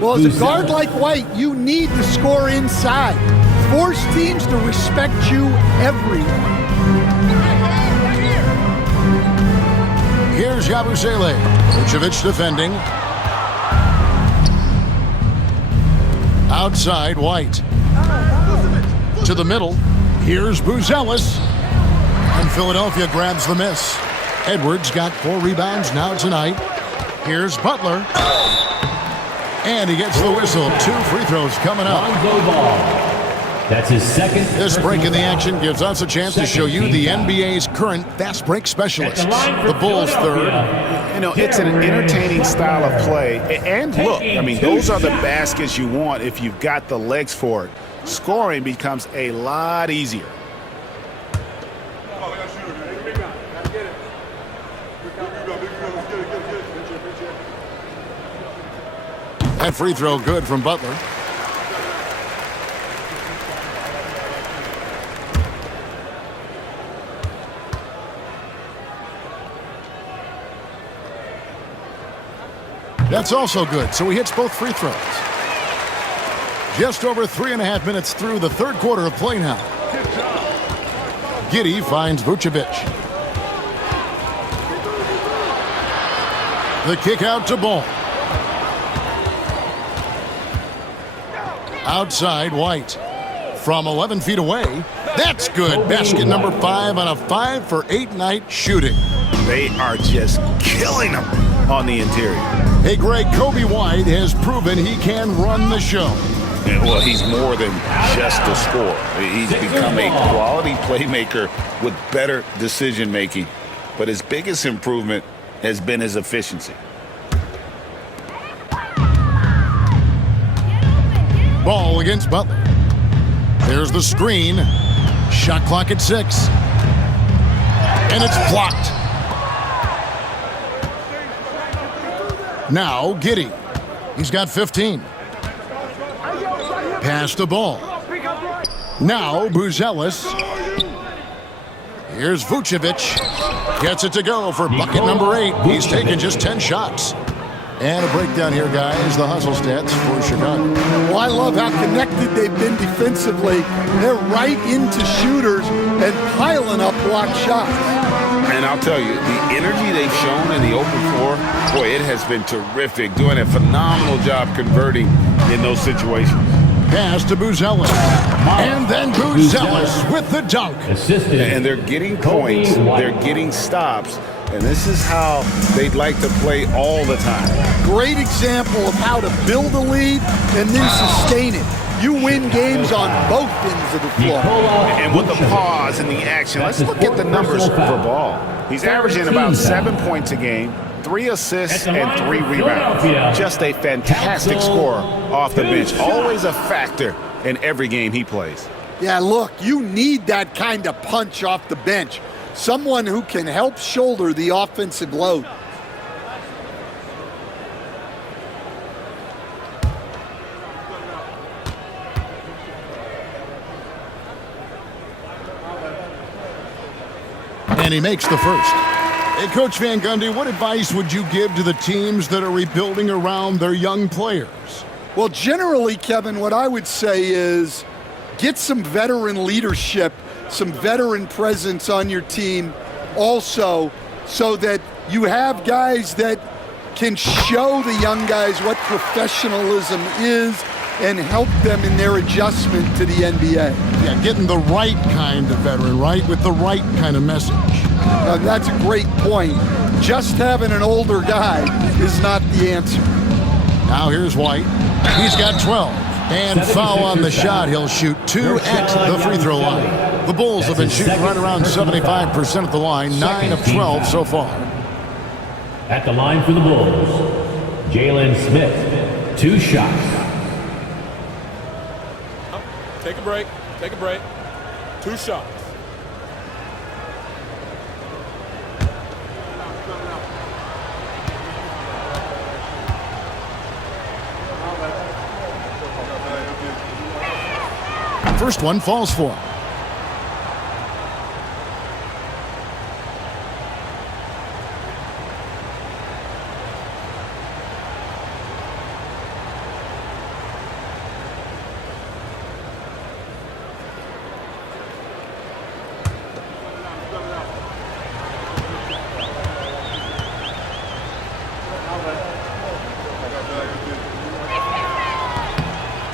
Well, as a guard like White, you need to score inside. Force teams to respect you everywhere. Here's Yabusele. Vucevic defending. Outside, White. To the middle. Here's Buzelis. And Philadelphia grabs the miss. Edwards got 4 rebounds now tonight. Here's Butler. And he gets the whistle. 2 free throws coming up. That's his second. This break in the action gives us a chance to show you the NBA's current fast break specialists. The Bulls third. You know, it's an entertaining style of play. And look, I mean, those are the baskets you want if you've got the legs for it. Scoring becomes a lot easier. That free throw good from Butler. That's also good, so he hits both free throws. Just over 3.5 minutes through the third quarter of play now. Giddey finds Vucevic. The kick out to Ball. Outside, White. From 11 feet away. That's good. Basket number 5 on a 5 for 8 night shooting. They are just killing them on the interior. Hey, Greg, Kobe White has proven he can run the show. Yeah, well, he's more than just a scorer. He's become a quality playmaker with better decision-making. But his biggest improvement has been his efficiency. Ball against Butler. There's the screen. Shot clock at 6. And it's blocked. Now Giddey. He's got 15. Pass the ball. Now Buzelis. Here's Vucevic. Gets it to go for bucket number 8. He's taken just 10 shots. And a breakdown here, guys. The hustle stats for Chicago. Well, I love how connected they've been defensively. They're right into shooters and piling up block shots. And I'll tell you, the energy they've shown in the open floor, boy, it has been terrific. Doing a phenomenal job converting in those situations. Pass to Buzelis. And then Buzelis with the dunk. Assisted. And they're getting points. They're getting stops. And this is how they'd like to play all the time. Great example of how to build a lead and then sustain it. You win games on both ends of the floor. And with the pause and the action, let's look at the numbers for Ball. He's averaging about 7 points a game, 3 assists, and 3 rebounds. Just a fantastic scorer off the bench. Always a factor in every game he plays. Yeah, look, you need that kind of punch off the bench. Someone who can help shoulder the offensive load. And he makes the first. Hey, Coach Van Gundy, what advice would you give to the teams that are rebuilding around their young players? Well, generally, Kevin, what I would say is get some veteran leadership, some veteran presence on your team also, so that you have guys that can show the young guys what professionalism is and help them in their adjustment to the NBA. Yeah, getting the right kind of veteran, right, with the right kind of message. That's a great point. Just having an older guy is not the answer. Now here's White. He's got 12. And foul on the shot. He'll shoot 2 at the free throw line. The Bulls have been shooting right around 75% at the line, 9 of 12 so far. At the line for the Bulls, Jalen Smith, 2 shots. Take a break. Take a break. 2 shots. First one falls for him.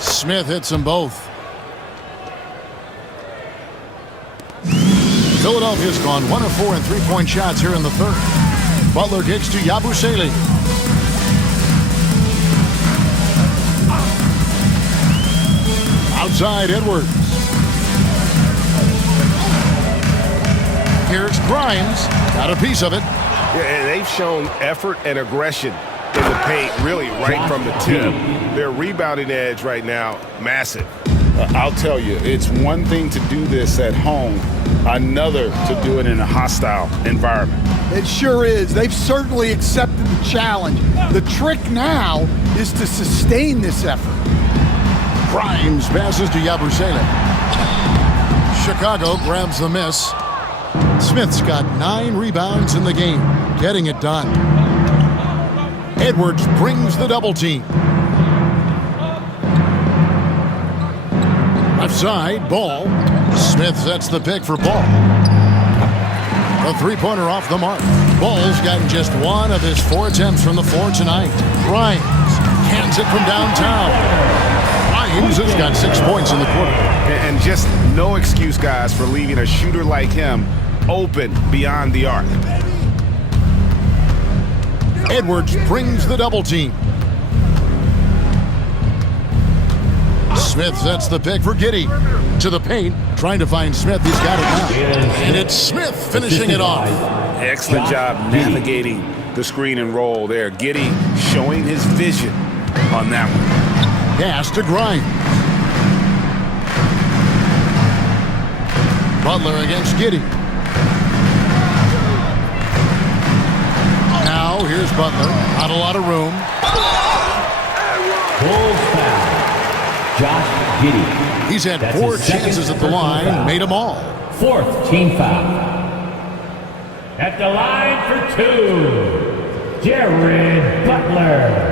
Smith hits them both. Philadelphia's gone 1 of 4 in three-point shots here in the third. Butler kicks to Yabusele. Outside Edwards. Here's Grimes. Got a piece of it. Yeah, and they've shown effort and aggression in the paint, really right from the tip. Their rebounding edge right now, massive. I'll tell you, it's one thing to do this at home, another to do it in a hostile environment. It sure is. They've certainly accepted the challenge. The trick now is to sustain this effort. Grimes passes to Yabusele. Chicago grabs the miss. Smith's got 9 rebounds in the game, getting it done. Edwards brings the double team. Left side, Ball. Smith sets the pick for Ball. A three-pointer off the mark. Ball's gotten just one of his 4 attempts from the floor tonight. Grimes hands it from downtown. Grimes has got 6 points in the quarter. And just no excuse, guys, for leaving a shooter like him open beyond the arc. Edwards brings the double team. Smith sets the pick for Giddey. To the paint, trying to find Smith. He's got it now. And it's Smith finishing it off. Excellent job navigating the screen and roll there. Giddey showing his vision on that one. Pass to Grimes. Butler against Giddey. Now here's Butler. Not a lot of room. Bulls foul. Josh Giddey. He's had That's 4 his second chances at the personal line, foul. made them all. 4th team foul. At the line for 2, Jared Butler.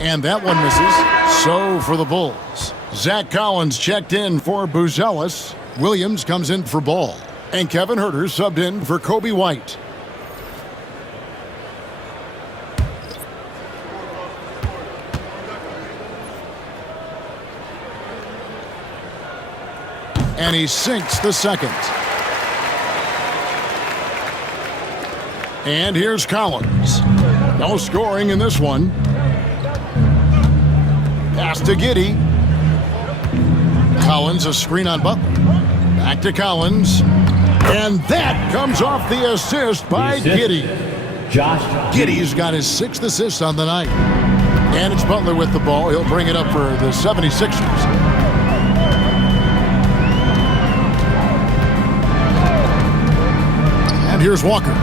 And that one misses. So for the Bulls, Zach Collins checked in for Buzelis. Williams comes in for Ball. And Kevin Huerter subbed in for Kobe White. And he sinks the second. And here's Collins. No scoring in this one. Pass to Giddey. Collins, a screen on Butler. Back to Collins. And that comes off the assist by Giddey. Josh Giddey's got his 6th assist on the night. And it's Butler with the ball. He'll bring it up for the 76ers. And here's Walker.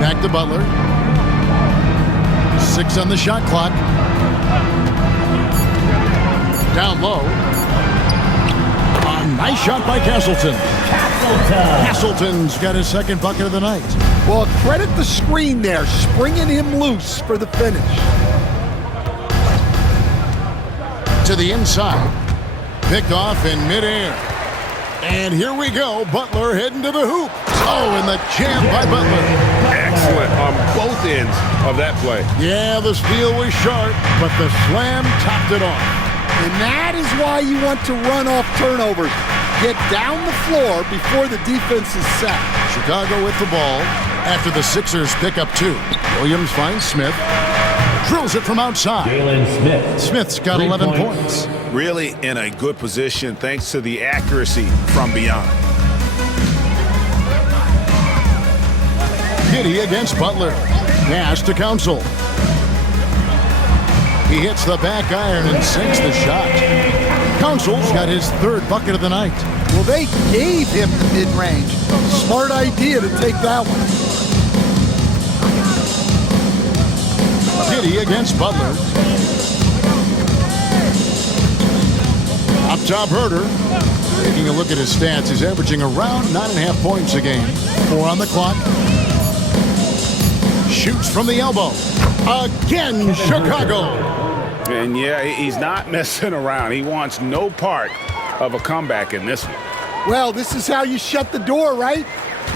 Back to Butler. 6 on the shot clock. Down low. A nice shot by Castleton. Castleton's got his 2nd bucket of the night. Well, credit the screen there, springing him loose for the finish. To the inside. Picked off in midair. And here we go. Butler heading to the hoop. Oh, and the jam by Butler. Excellent on both ends of that play. Yeah, the steal was sharp, but the slam topped it off. And that is why you want to run off turnovers. Get down the floor before the defense is set. Chicago with the ball after the Sixers pick up 2. Williams finds Smith. Drills it from outside. Jalen Smith. Smith's got 11 points. Really in a good position thanks to the accuracy from beyond. Giddey against Butler. Pass to Council. He hits the back iron and sinks the shot. Council's got his 3rd bucket of the night. Well, they gave him the mid-range. Smart idea to take that one. Giddey against Butler. Up top, Huerter. Taking a look at his stats, he's averaging around 9.5 points a game. 4 on the clock. Shoots from the elbow. Again, Chicago. And yeah, he's not messing around. He wants no part of a comeback in this one. Well, this is how you shut the door, right?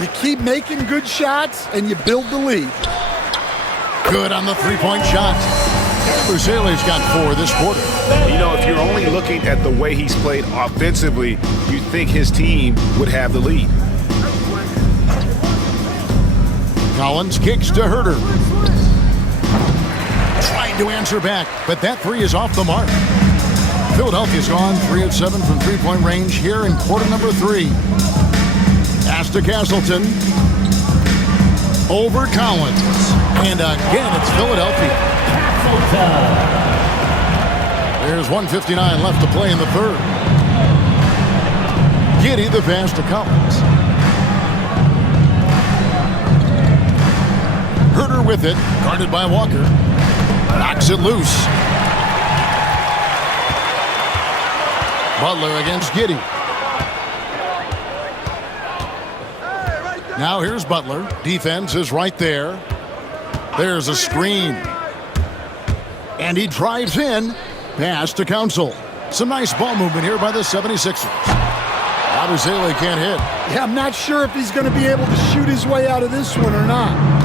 You keep making good shots and you build the lead. Good on the 3-point shot. Buzelis got 4 this quarter. You know, if you're only looking at the way he's played offensively, you'd think his team would have the lead. Collins kicks to Huerter. Trying to answer back, but that 3 is off the mark. Philadelphia's gone 3 of 7 from 3-point range here in quarter number 3. Pass to Castleton. Over Collins. And again, it's Philadelphia. There's 1:59 left to play in the 3rd. Giddey the pass to Collins. with it. Guarded by Walker. Knocks it loose. Butler against Giddey. Now here's Butler. Defense is right there. There's a screen. And he drives in. Pass to Council. Some nice ball movement here by the 76ers. Abuzele can't hit. Yeah, I'm not sure if he's going to be able to shoot his way out of this one or not.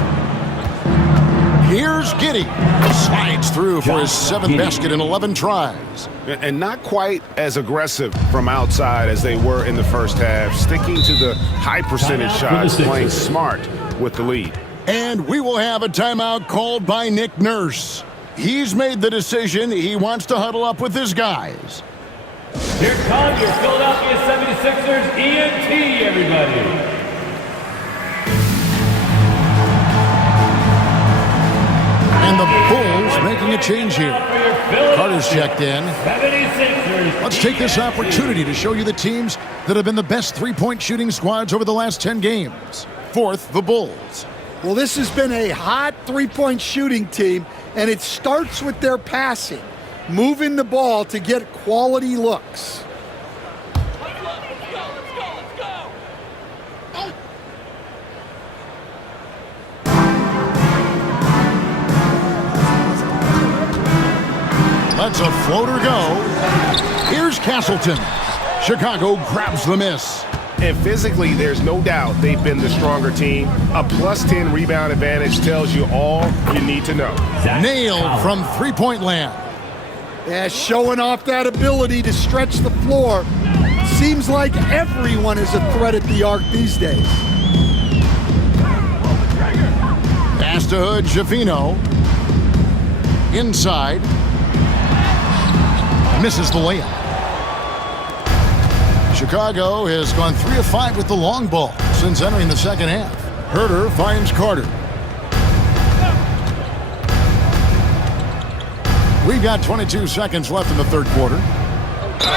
Here's Giddey. Slides through for his 7th basket in 11 tries. And not quite as aggressive from outside as they were in the first half. Sticking to the high percentage shots, playing smart with the lead. And we will have a timeout called by Nick Nurse. He's made the decision. He wants to huddle up with his guys. Here come your Philadelphia 76ers ENT, everybody. And the Bulls making a change here. Carter's checked in. 76ers. Let's take this opportunity to show you the teams that have been the best three-point shooting squads over the last 10 games. 4th, the Bulls. Well, this has been a hot three-point shooting team, and it starts with their passing, moving the ball to get quality looks. Lets a floater go. Here's Castleton. Chicago grabs the miss. And physically, there's no doubt they've been the stronger team. A +10 rebound advantage tells you all you need to know. Nailed from three-point land. Yeah, showing off that ability to stretch the floor. Seems like everyone is a threat at the arc these days. Pass to Hood, Jafino. Inside. Misses the layup. Chicago has gone 3 of 5 with the long ball since entering the second half. Herter finds Carter. We've got 22 seconds left in the third quarter.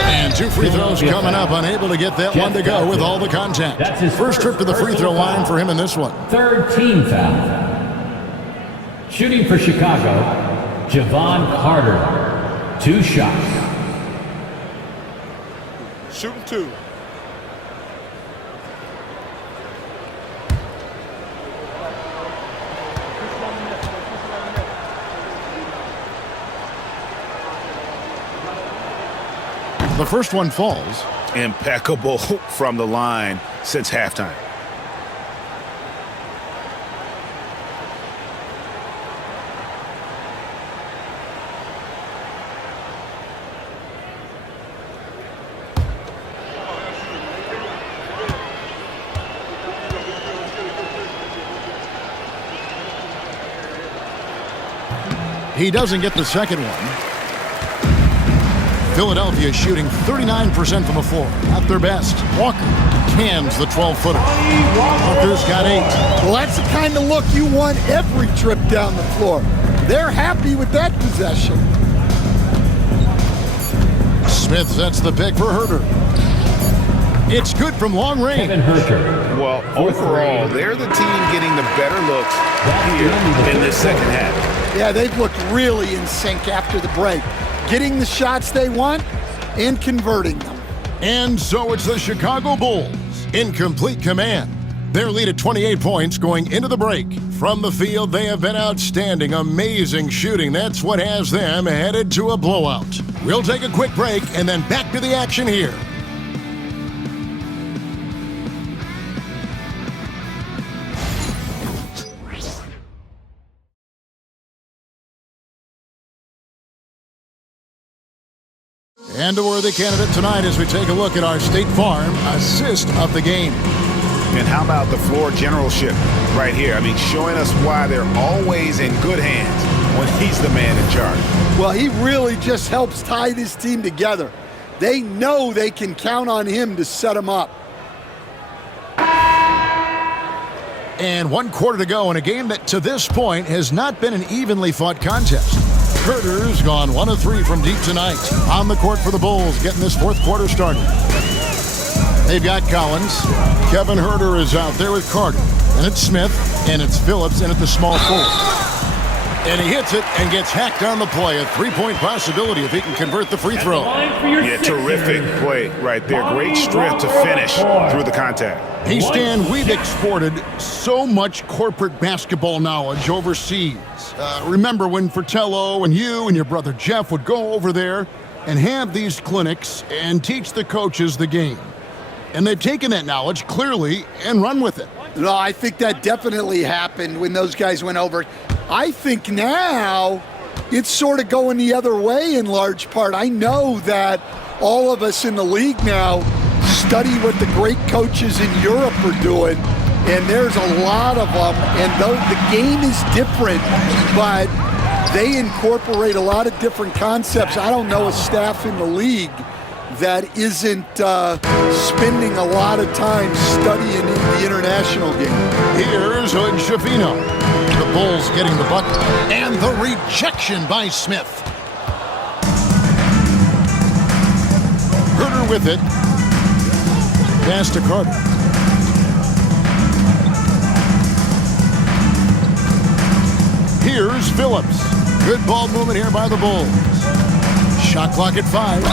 And 2 free throws coming up, unable to get that one to go with all the contact. That's his First trip to the free throw line for him in this one. 3rd team foul. Shooting for Chicago, Javon Carter. 2 shots. Shooting 2. The first one falls. Impeccable from the line since halftime. He doesn't get the second one. Philadelphia shooting 39% from the floor. At their best. Walker cans the 12-footer. Walker's got 8. Well, that's the kind of look you want every trip down the floor. They're happy with that possession. Smith sets the pick for Herter. It's good from long range. Kevin Herter. Well, overall, they're the team getting the better looks here in this second half. Yeah, they've looked really in sync after the break. Getting the shots they want and converting them. And so it's the Chicago Bulls in complete command. Their lead at 28 points going into the break. From the field, they have been outstanding. Amazing shooting. That's what has them headed to a blowout. We'll take a quick break and then back to the action here. And a worthy candidate tonight as we take a look at our State Farm assist of the game. And how about the floor generalship right here? I mean, showing us why they're always in good hands when he's the man in charge. Well, he really just helps tie this team together. They know they can count on him to set them up. And 1 quarter to go in a game that to this point has not been an evenly fought contest. Herter's gone 1 of 3 from deep tonight. On the court for the Bulls, getting this fourth quarter started. They've got Collins. Kevin Herter is out there with Carter. And it's Smith, and it's Phillips, and at the small forward. And he hits it and gets hacked on the play. A three-point possibility if he can convert the free throw. Yeah, terrific play right there. Great strength to finish through the contact. Hey, Stan, we've exported so much corporate basketball knowledge overseas. Remember when Fratello and you and your brother Jeff would go over there and have these clinics and teach the coaches the game? And they've taken that knowledge clearly and run with it. No, I think that definitely happened when those guys went over. I think now it's sort of going the other way in large part. I know that all of us in the league now study what the great coaches in Europe are doing, and there's a lot of them, and though the game is different, but they incorporate a lot of different concepts. I don't know a staff in the league that isn't spending a lot of time studying the international game. Here's Hood Schifino. The Bulls getting the bucket. And the rejection by Smith. Herter with it. Pass to Carter. Here's Phillips. Good ball movement here by the Bulls. Shot clock at 5.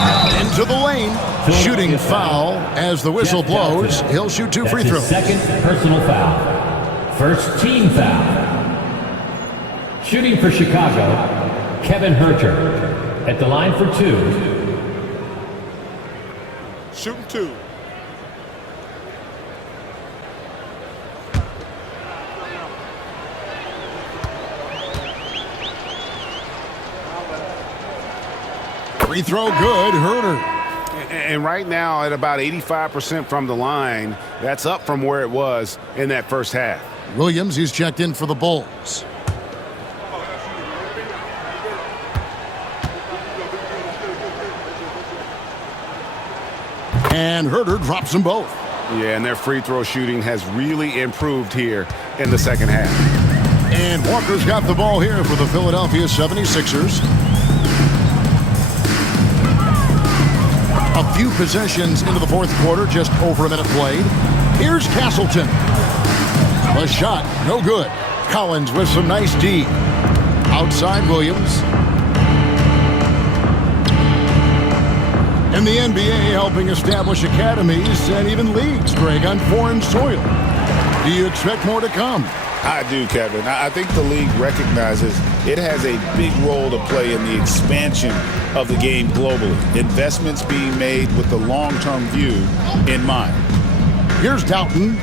Into the lane. Shooting foul as the whistle blows. He'll shoot 2 free throws. Second personal foul. First team foul. Shooting for Chicago, Kevin Herter. At the line for 2. Shooting 2. Free throw good, Herter. And right now at about 85% from the line, that's up from where it was in that first half. Williams, he's checked in for the Bulls. And Herter drops them both. Yeah, and their free throw shooting has really improved here in the second half. And Walker's got the ball here for the Philadelphia 76ers. A few possessions into the fourth quarter, just over a minute played. Here's Castleton. A shot, no good. Collins with some nice D. Outside Williams. And the NBA helping establish academies and even leagues, Greg, on foreign soil. Do you expect more to come? I do, Kevin. I think the league recognizes it has a big role to play in the expansion of the game globally. Investments being made with the long-term view in mind. Here's Doughton.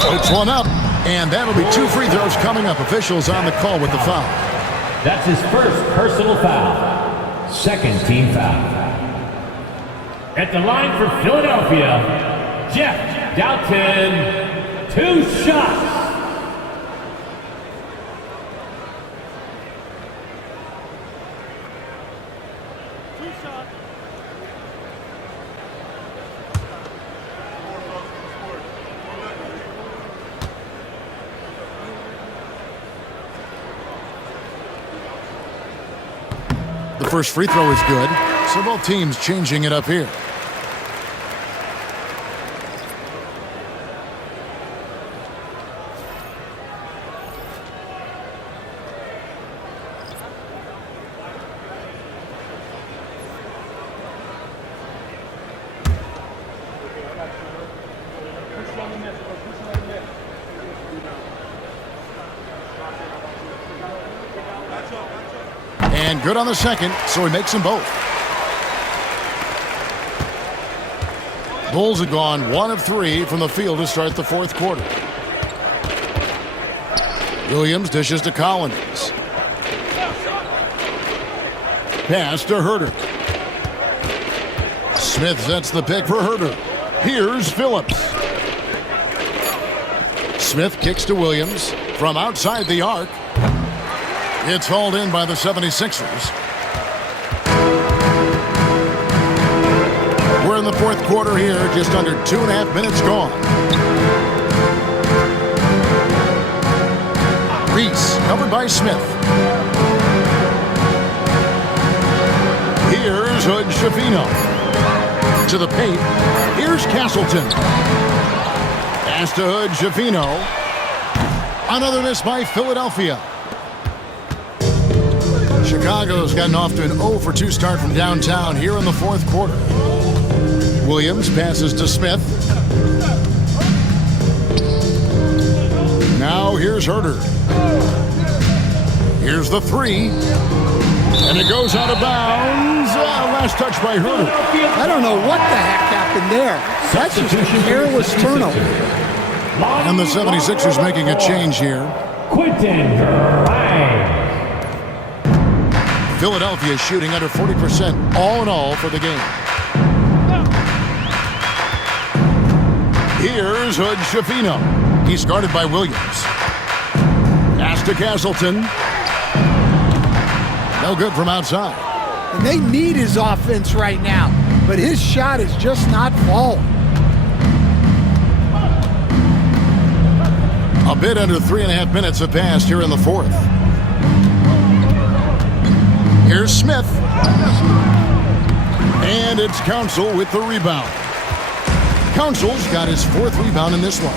Floats one up, and that'll be 2 free throws coming up. Officials on the call with the foul. That's his first personal foul. Second team foul. At the line for Philadelphia, Jeff Doughton. 2 shots. The first free throw is good. So both teams changing it up here. And good on the second, so he makes them both. Bulls have gone 1 of 3 from the field to start the fourth quarter. Williams dishes to Collins. Pass to Herter. Smith sets the pick for Herter. Here's Phillips. Smith kicks to Williams from outside the arc. It's hauled in by the 76ers. We're in the fourth quarter here, just under 2.5 minutes gone. Reese, covered by Smith. Here's Hood Schifino. To the paint. Here's Castleton. Pass to Hood, Javino. Another miss by Philadelphia. Chicago's gotten off to an 0-for-2 start from downtown here in the fourth quarter. Williams passes to Smith. Now here's Herter. Here's the three. And it goes out of bounds. Last touch by Herter. I don't know what the heck happened there. That's just a careless turnover. And the 76ers making a change here. Quentin Grimes. Philadelphia shooting under 40% all in all for the game. Here's Hood Schifino. He's guarded by Williams. Pass to Castleton. No good from outside. And they need his offense right now, but his shot is just not falling. A bit under 3.5 minutes have passed here in the fourth. Here's Smith. And it's Council with the rebound. Council's got his fourth rebound in this one.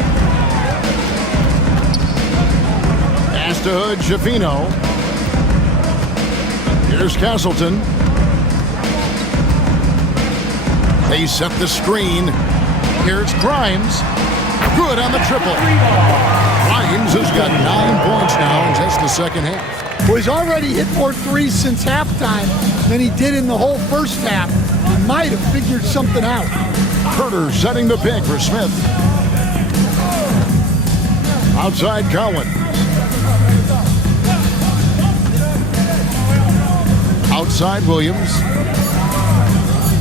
Pass to Hood, Schifino. Here's Castleton. They set the screen. Here's Grimes. Good on the triple. Grimes has got 9 points now in just the second half. Well, he's already hit more threes since halftime than he did in the whole first half. He might have figured something out. Herter setting the pick for Smith. Outside Collins. Outside Williams.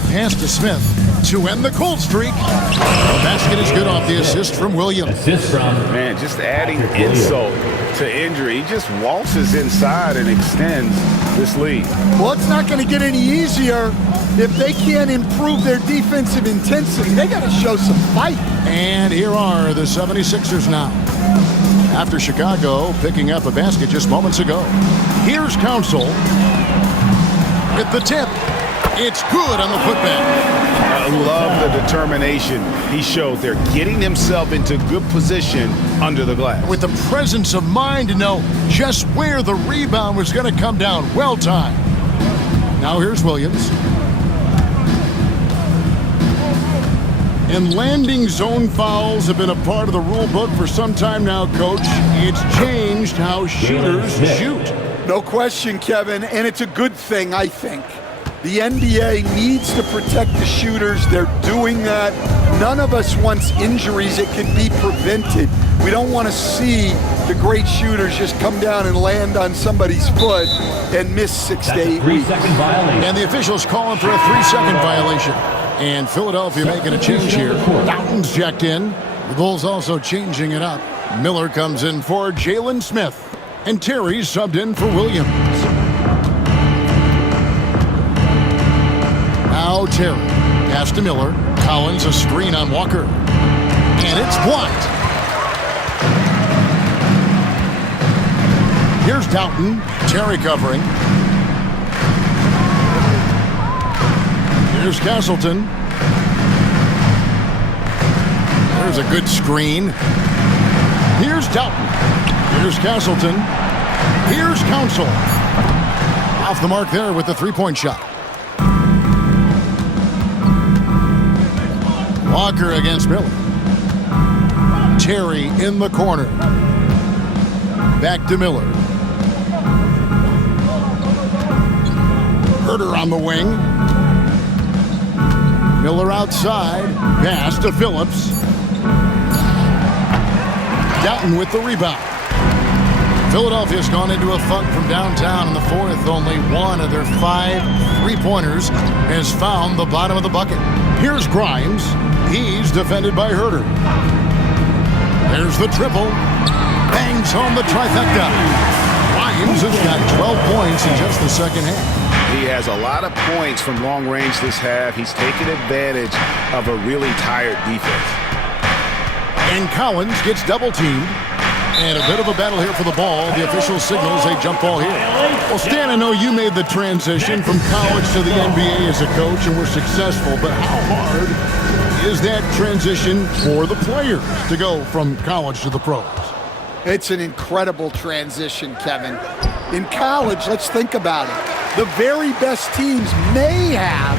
Pass to Smith to end the cold streak. The basket is good off the assist from Williams. Assist from Man, just adding insult to injury. He just waltzes inside and extends this lead. Well, it's not going to get any easier if they can't improve their defensive intensity. They got to show some fight. And here are the 76ers now. After Chicago picking up a basket just moments ago. Here's Council with the tip. It's good on the putback. I love the determination he showed there, getting himself into good position under the glass. With the presence of mind to know just where the rebound was going to come down. Well timed. Now here's Williams. And landing zone fouls have been a part of the rule book for some time now, Coach. It's changed how shooters shoot. No question, Kevin, and it's a good thing, I think. The NBA needs to protect the shooters. They're doing that. None of us wants injuries that can be prevented. We don't want to see the great shooters just come down and land on somebody's foot and miss 6 to 8 weeks. 3-second violation. And the officials calling for a 3-second violation. And Philadelphia making a change here. Doughton's checked in. The Bulls also changing it up. Miller comes in for Jalen Smith. And Terry subbed in for Williams. Now Terry. Pass to Miller. Collins a screen on Walker. And it's blocked. Here's Doughton. Terry covering. Here's Castleton. There's a good screen. Here's Doughton. Here's Castleton. Here's Council. Off the mark there with the three-point shot. Walker against Miller. Terry in the corner. Back to Miller. Herter on the wing. Miller outside. Pass to Phillips. Doughton with the rebound. Philadelphia's gone into a funk from downtown in the fourth. Only one of their 5 three-pointers has found the bottom of the bucket. Here's Grimes. He's defended by Herter. There's the triple. Bangs home the trifecta. Grimes has got 12 points in just the second half. He has a lot of points from long range this half. He's taken advantage of a really tired defense. And Collins gets double-teamed. And a bit of a battle here for the ball. The official signals a jump ball here. Well, Stan, I know you made the transition from college to the NBA as a coach and were successful, but how hard is that transition for the players to go from college to the pros? It's an incredible transition, Kevin. In college, let's think about it. The very best teams may have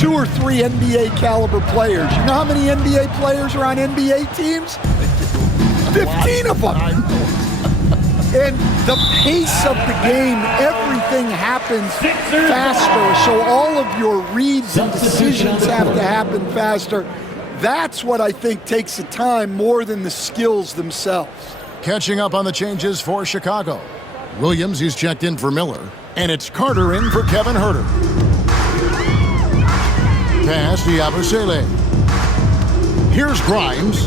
2 or 3 NBA caliber players. You know how many NBA players are on NBA teams? 15 of them. And the pace of the game, everything happens faster. So all of your reads and decisions have to happen faster. That's what I think takes the time more than the skills themselves. Catching up on the changes for Chicago. Williams, he's checked in for Miller. And it's Carter in for Kevin Huerter. Pass to Yabusele. Here's Grimes.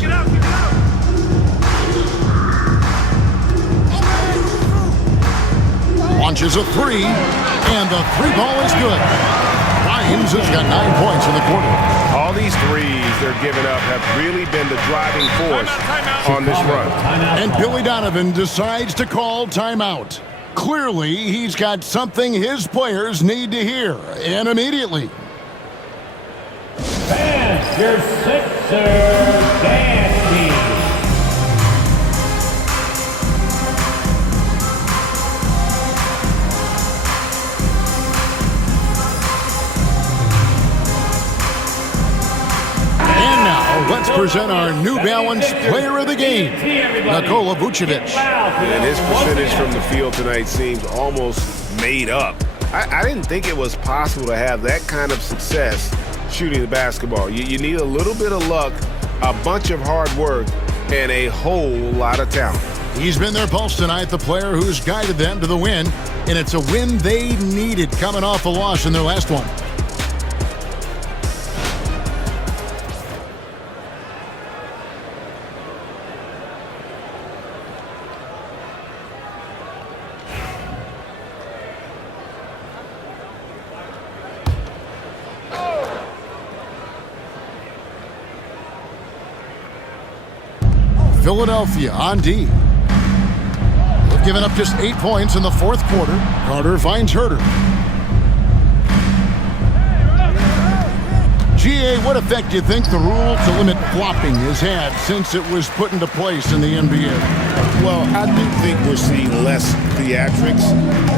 Launches a 3, and the 3 ball is good. Grimes has got 9 points in the quarter. All these threes they're giving up have really been the driving force on this run. And Billy Donovan decides to call timeout. Clearly, he's got something his players need to hear, and immediately. Fans, your Sixers dance team. Let's present our New Balance Player of the Game, Nikola Vucevic. And his percentage from the field tonight seems almost made up. I didn't think it was possible to have that kind of success shooting the basketball. You need a little bit of luck, a bunch of hard work, and a whole lot of talent. He's been their pulse tonight, the player who's guided them to the win, and it's a win they needed coming off a loss in their last one. Philadelphia on D. They've given up just 8 points in the fourth quarter. Carter finds Huerter. GA, what effect do you think the rule to limit flopping has had since it was put into place in the NBA? Well, I do think we're seeing less theatrics,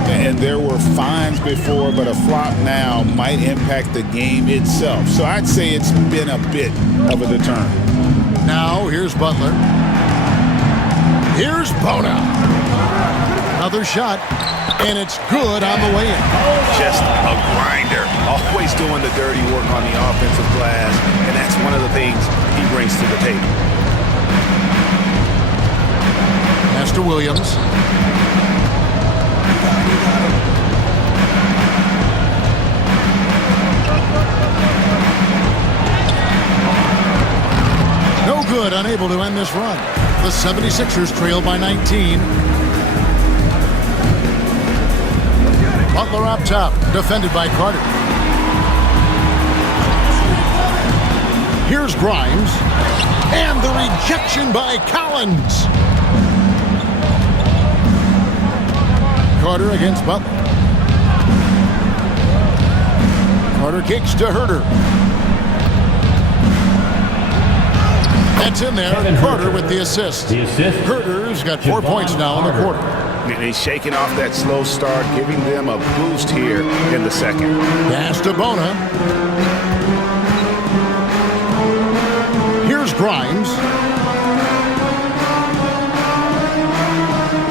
and there were fines before, but a flop now might impact the game itself. So I'd say it's been a bit of a deterrent. Now, here's Butler. Here's Bona. Another shot, and it's good on the way in. Just a grinder. Always doing the dirty work on the offensive glass, and that's one of the things he brings to the table. Pass to Williams. No good, unable to end this run. The 76ers trail by 19. Butler up top, defended by Carter. Here's Grimes. And the rejection by Collins. Carter against Butler. Carter kicks to Huerter. That's in there. Carter with the assist. Huerter's got 4 points now in the quarter. And he's shaking off that slow start, giving them a boost here in the second. Pass to Bona. Here's Grimes.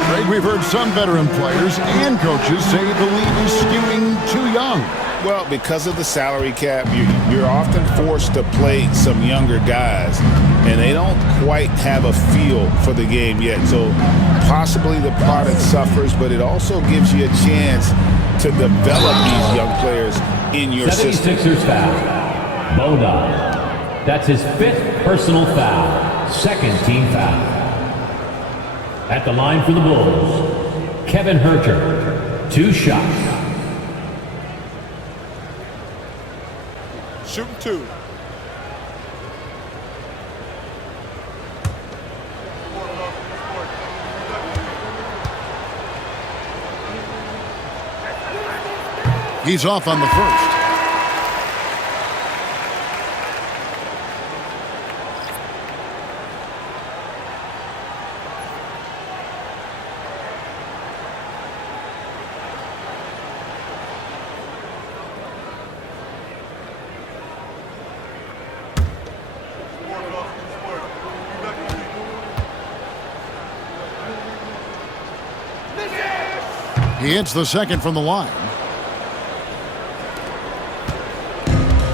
Greg, we've heard some veteran players and coaches say the league is skewing too young. Well, because of the salary cap, you're often forced to play some younger guys, and they don't quite have a feel for the game yet. So possibly the product suffers, but it also gives you a chance to develop these young players in your system. 76ers foul. Bona. That's his 5th personal foul. 2nd team foul. At the line for the Bulls, Kevin Huerter. 2 shots. Shooting 2. He's off on the first. He hits the second from the line.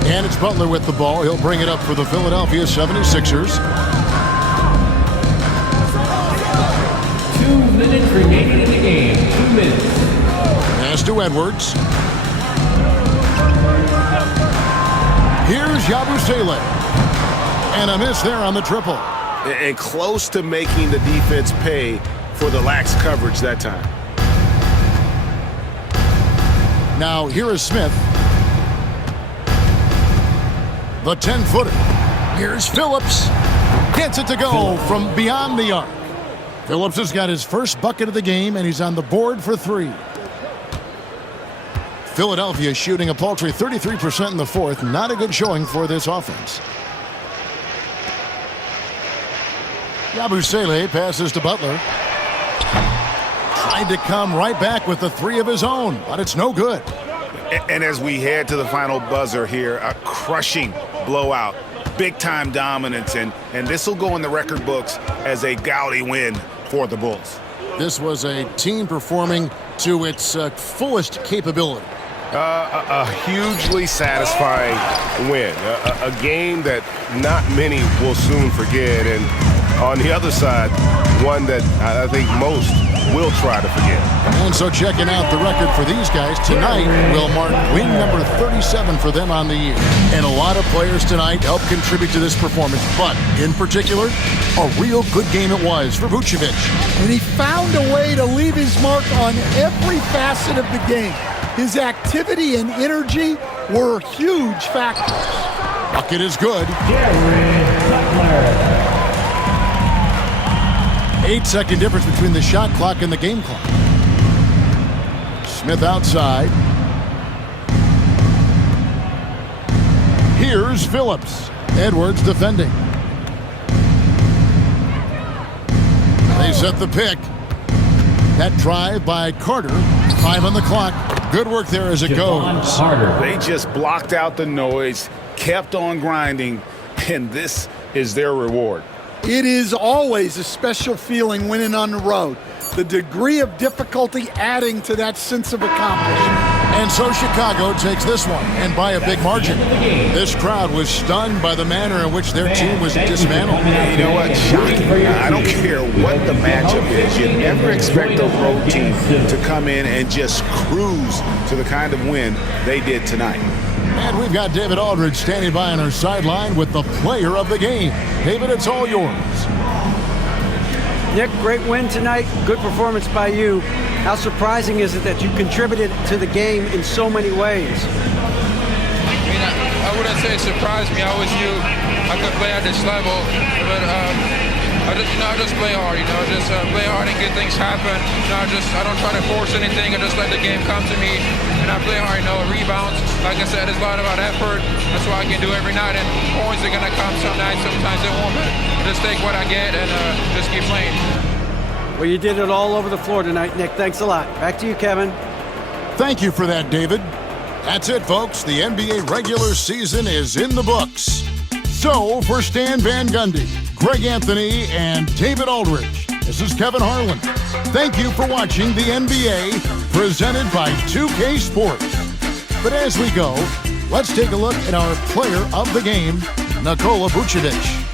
And it's Butler with the ball. He'll bring it up for the Philadelphia 76ers. 2 minutes remaining in the game. 2 minutes. Pass to Edwards. Here's Yabusele. And a miss there on the triple. And close to making the defense pay for the lax coverage that time. Now here is Smith. The 10-footer. Here's Phillips. Gets it to go from beyond the arc. Phillips has got his first bucket of the game, and he's on the board for 3. Philadelphia shooting a paltry 33% in the fourth. Not a good showing for this offense. Yabusele passes to Butler. Tried to come right back with the 3 of his own, but it's no good. And as we head to the final buzzer here, a crushing blowout, big-time dominance, and this will go in the record books as a gaudy win for the Bulls. This was a team performing to its fullest capability. A hugely satisfying win, a game that not many will soon forget, and on the other side, one that I think most will try to forget. And so checking out the record for these guys tonight will mark win number 37 for them on the year. And a lot of players tonight helped contribute to this performance, but in particular, a real good game it was for Vucevic. And he found a way to leave his mark on every facet of the game. His activity and energy were huge factors. Bucket is good. 8-second difference between the shot clock and the game clock. Smith outside. Here's Phillips. Edwards defending. They set the pick. That drive by Carter. 5 on the clock. Good work there as it goes. They just blocked out the noise, kept on grinding, and this is their reward. It is always a special feeling winning on the road. The degree of difficulty adding to that sense of accomplishment. And so Chicago takes this one, and by a big margin. This crowd was stunned by the manner in which their team was dismantled. You know what? Shocking. I don't care what the matchup is. You never expect a road team to come in and just cruise to the kind of win they did tonight. And we've got David Aldridge standing by on our sideline with the player of the game. David, it's all yours. Nick, great win tonight. Good performance by you. How surprising is it that you contributed to the game in so many ways? I mean, I wouldn't say it surprised me. I always knew I could play at this level, but I just play hard. Just play hard and get things happen. I don't try to force anything. I just let the game come to me, and I play hard. Rebounds. Like I said, it's a lot about effort. That's what I can do every night. And points are gonna come some nights. Sometimes they won't. But just take what I get and just keep playing. Well, you did it all over the floor tonight, Nick. Thanks a lot. Back to you, Kevin. Thank you for that, David. That's it, folks. The NBA regular season is in the books. So, for Stan Van Gundy, Greg Anthony, and David Aldridge, this is Kevin Harlan. Thank you for watching the NBA, presented by 2K Sports. But as we go, let's take a look at our player of the game, Nikola Vucevic.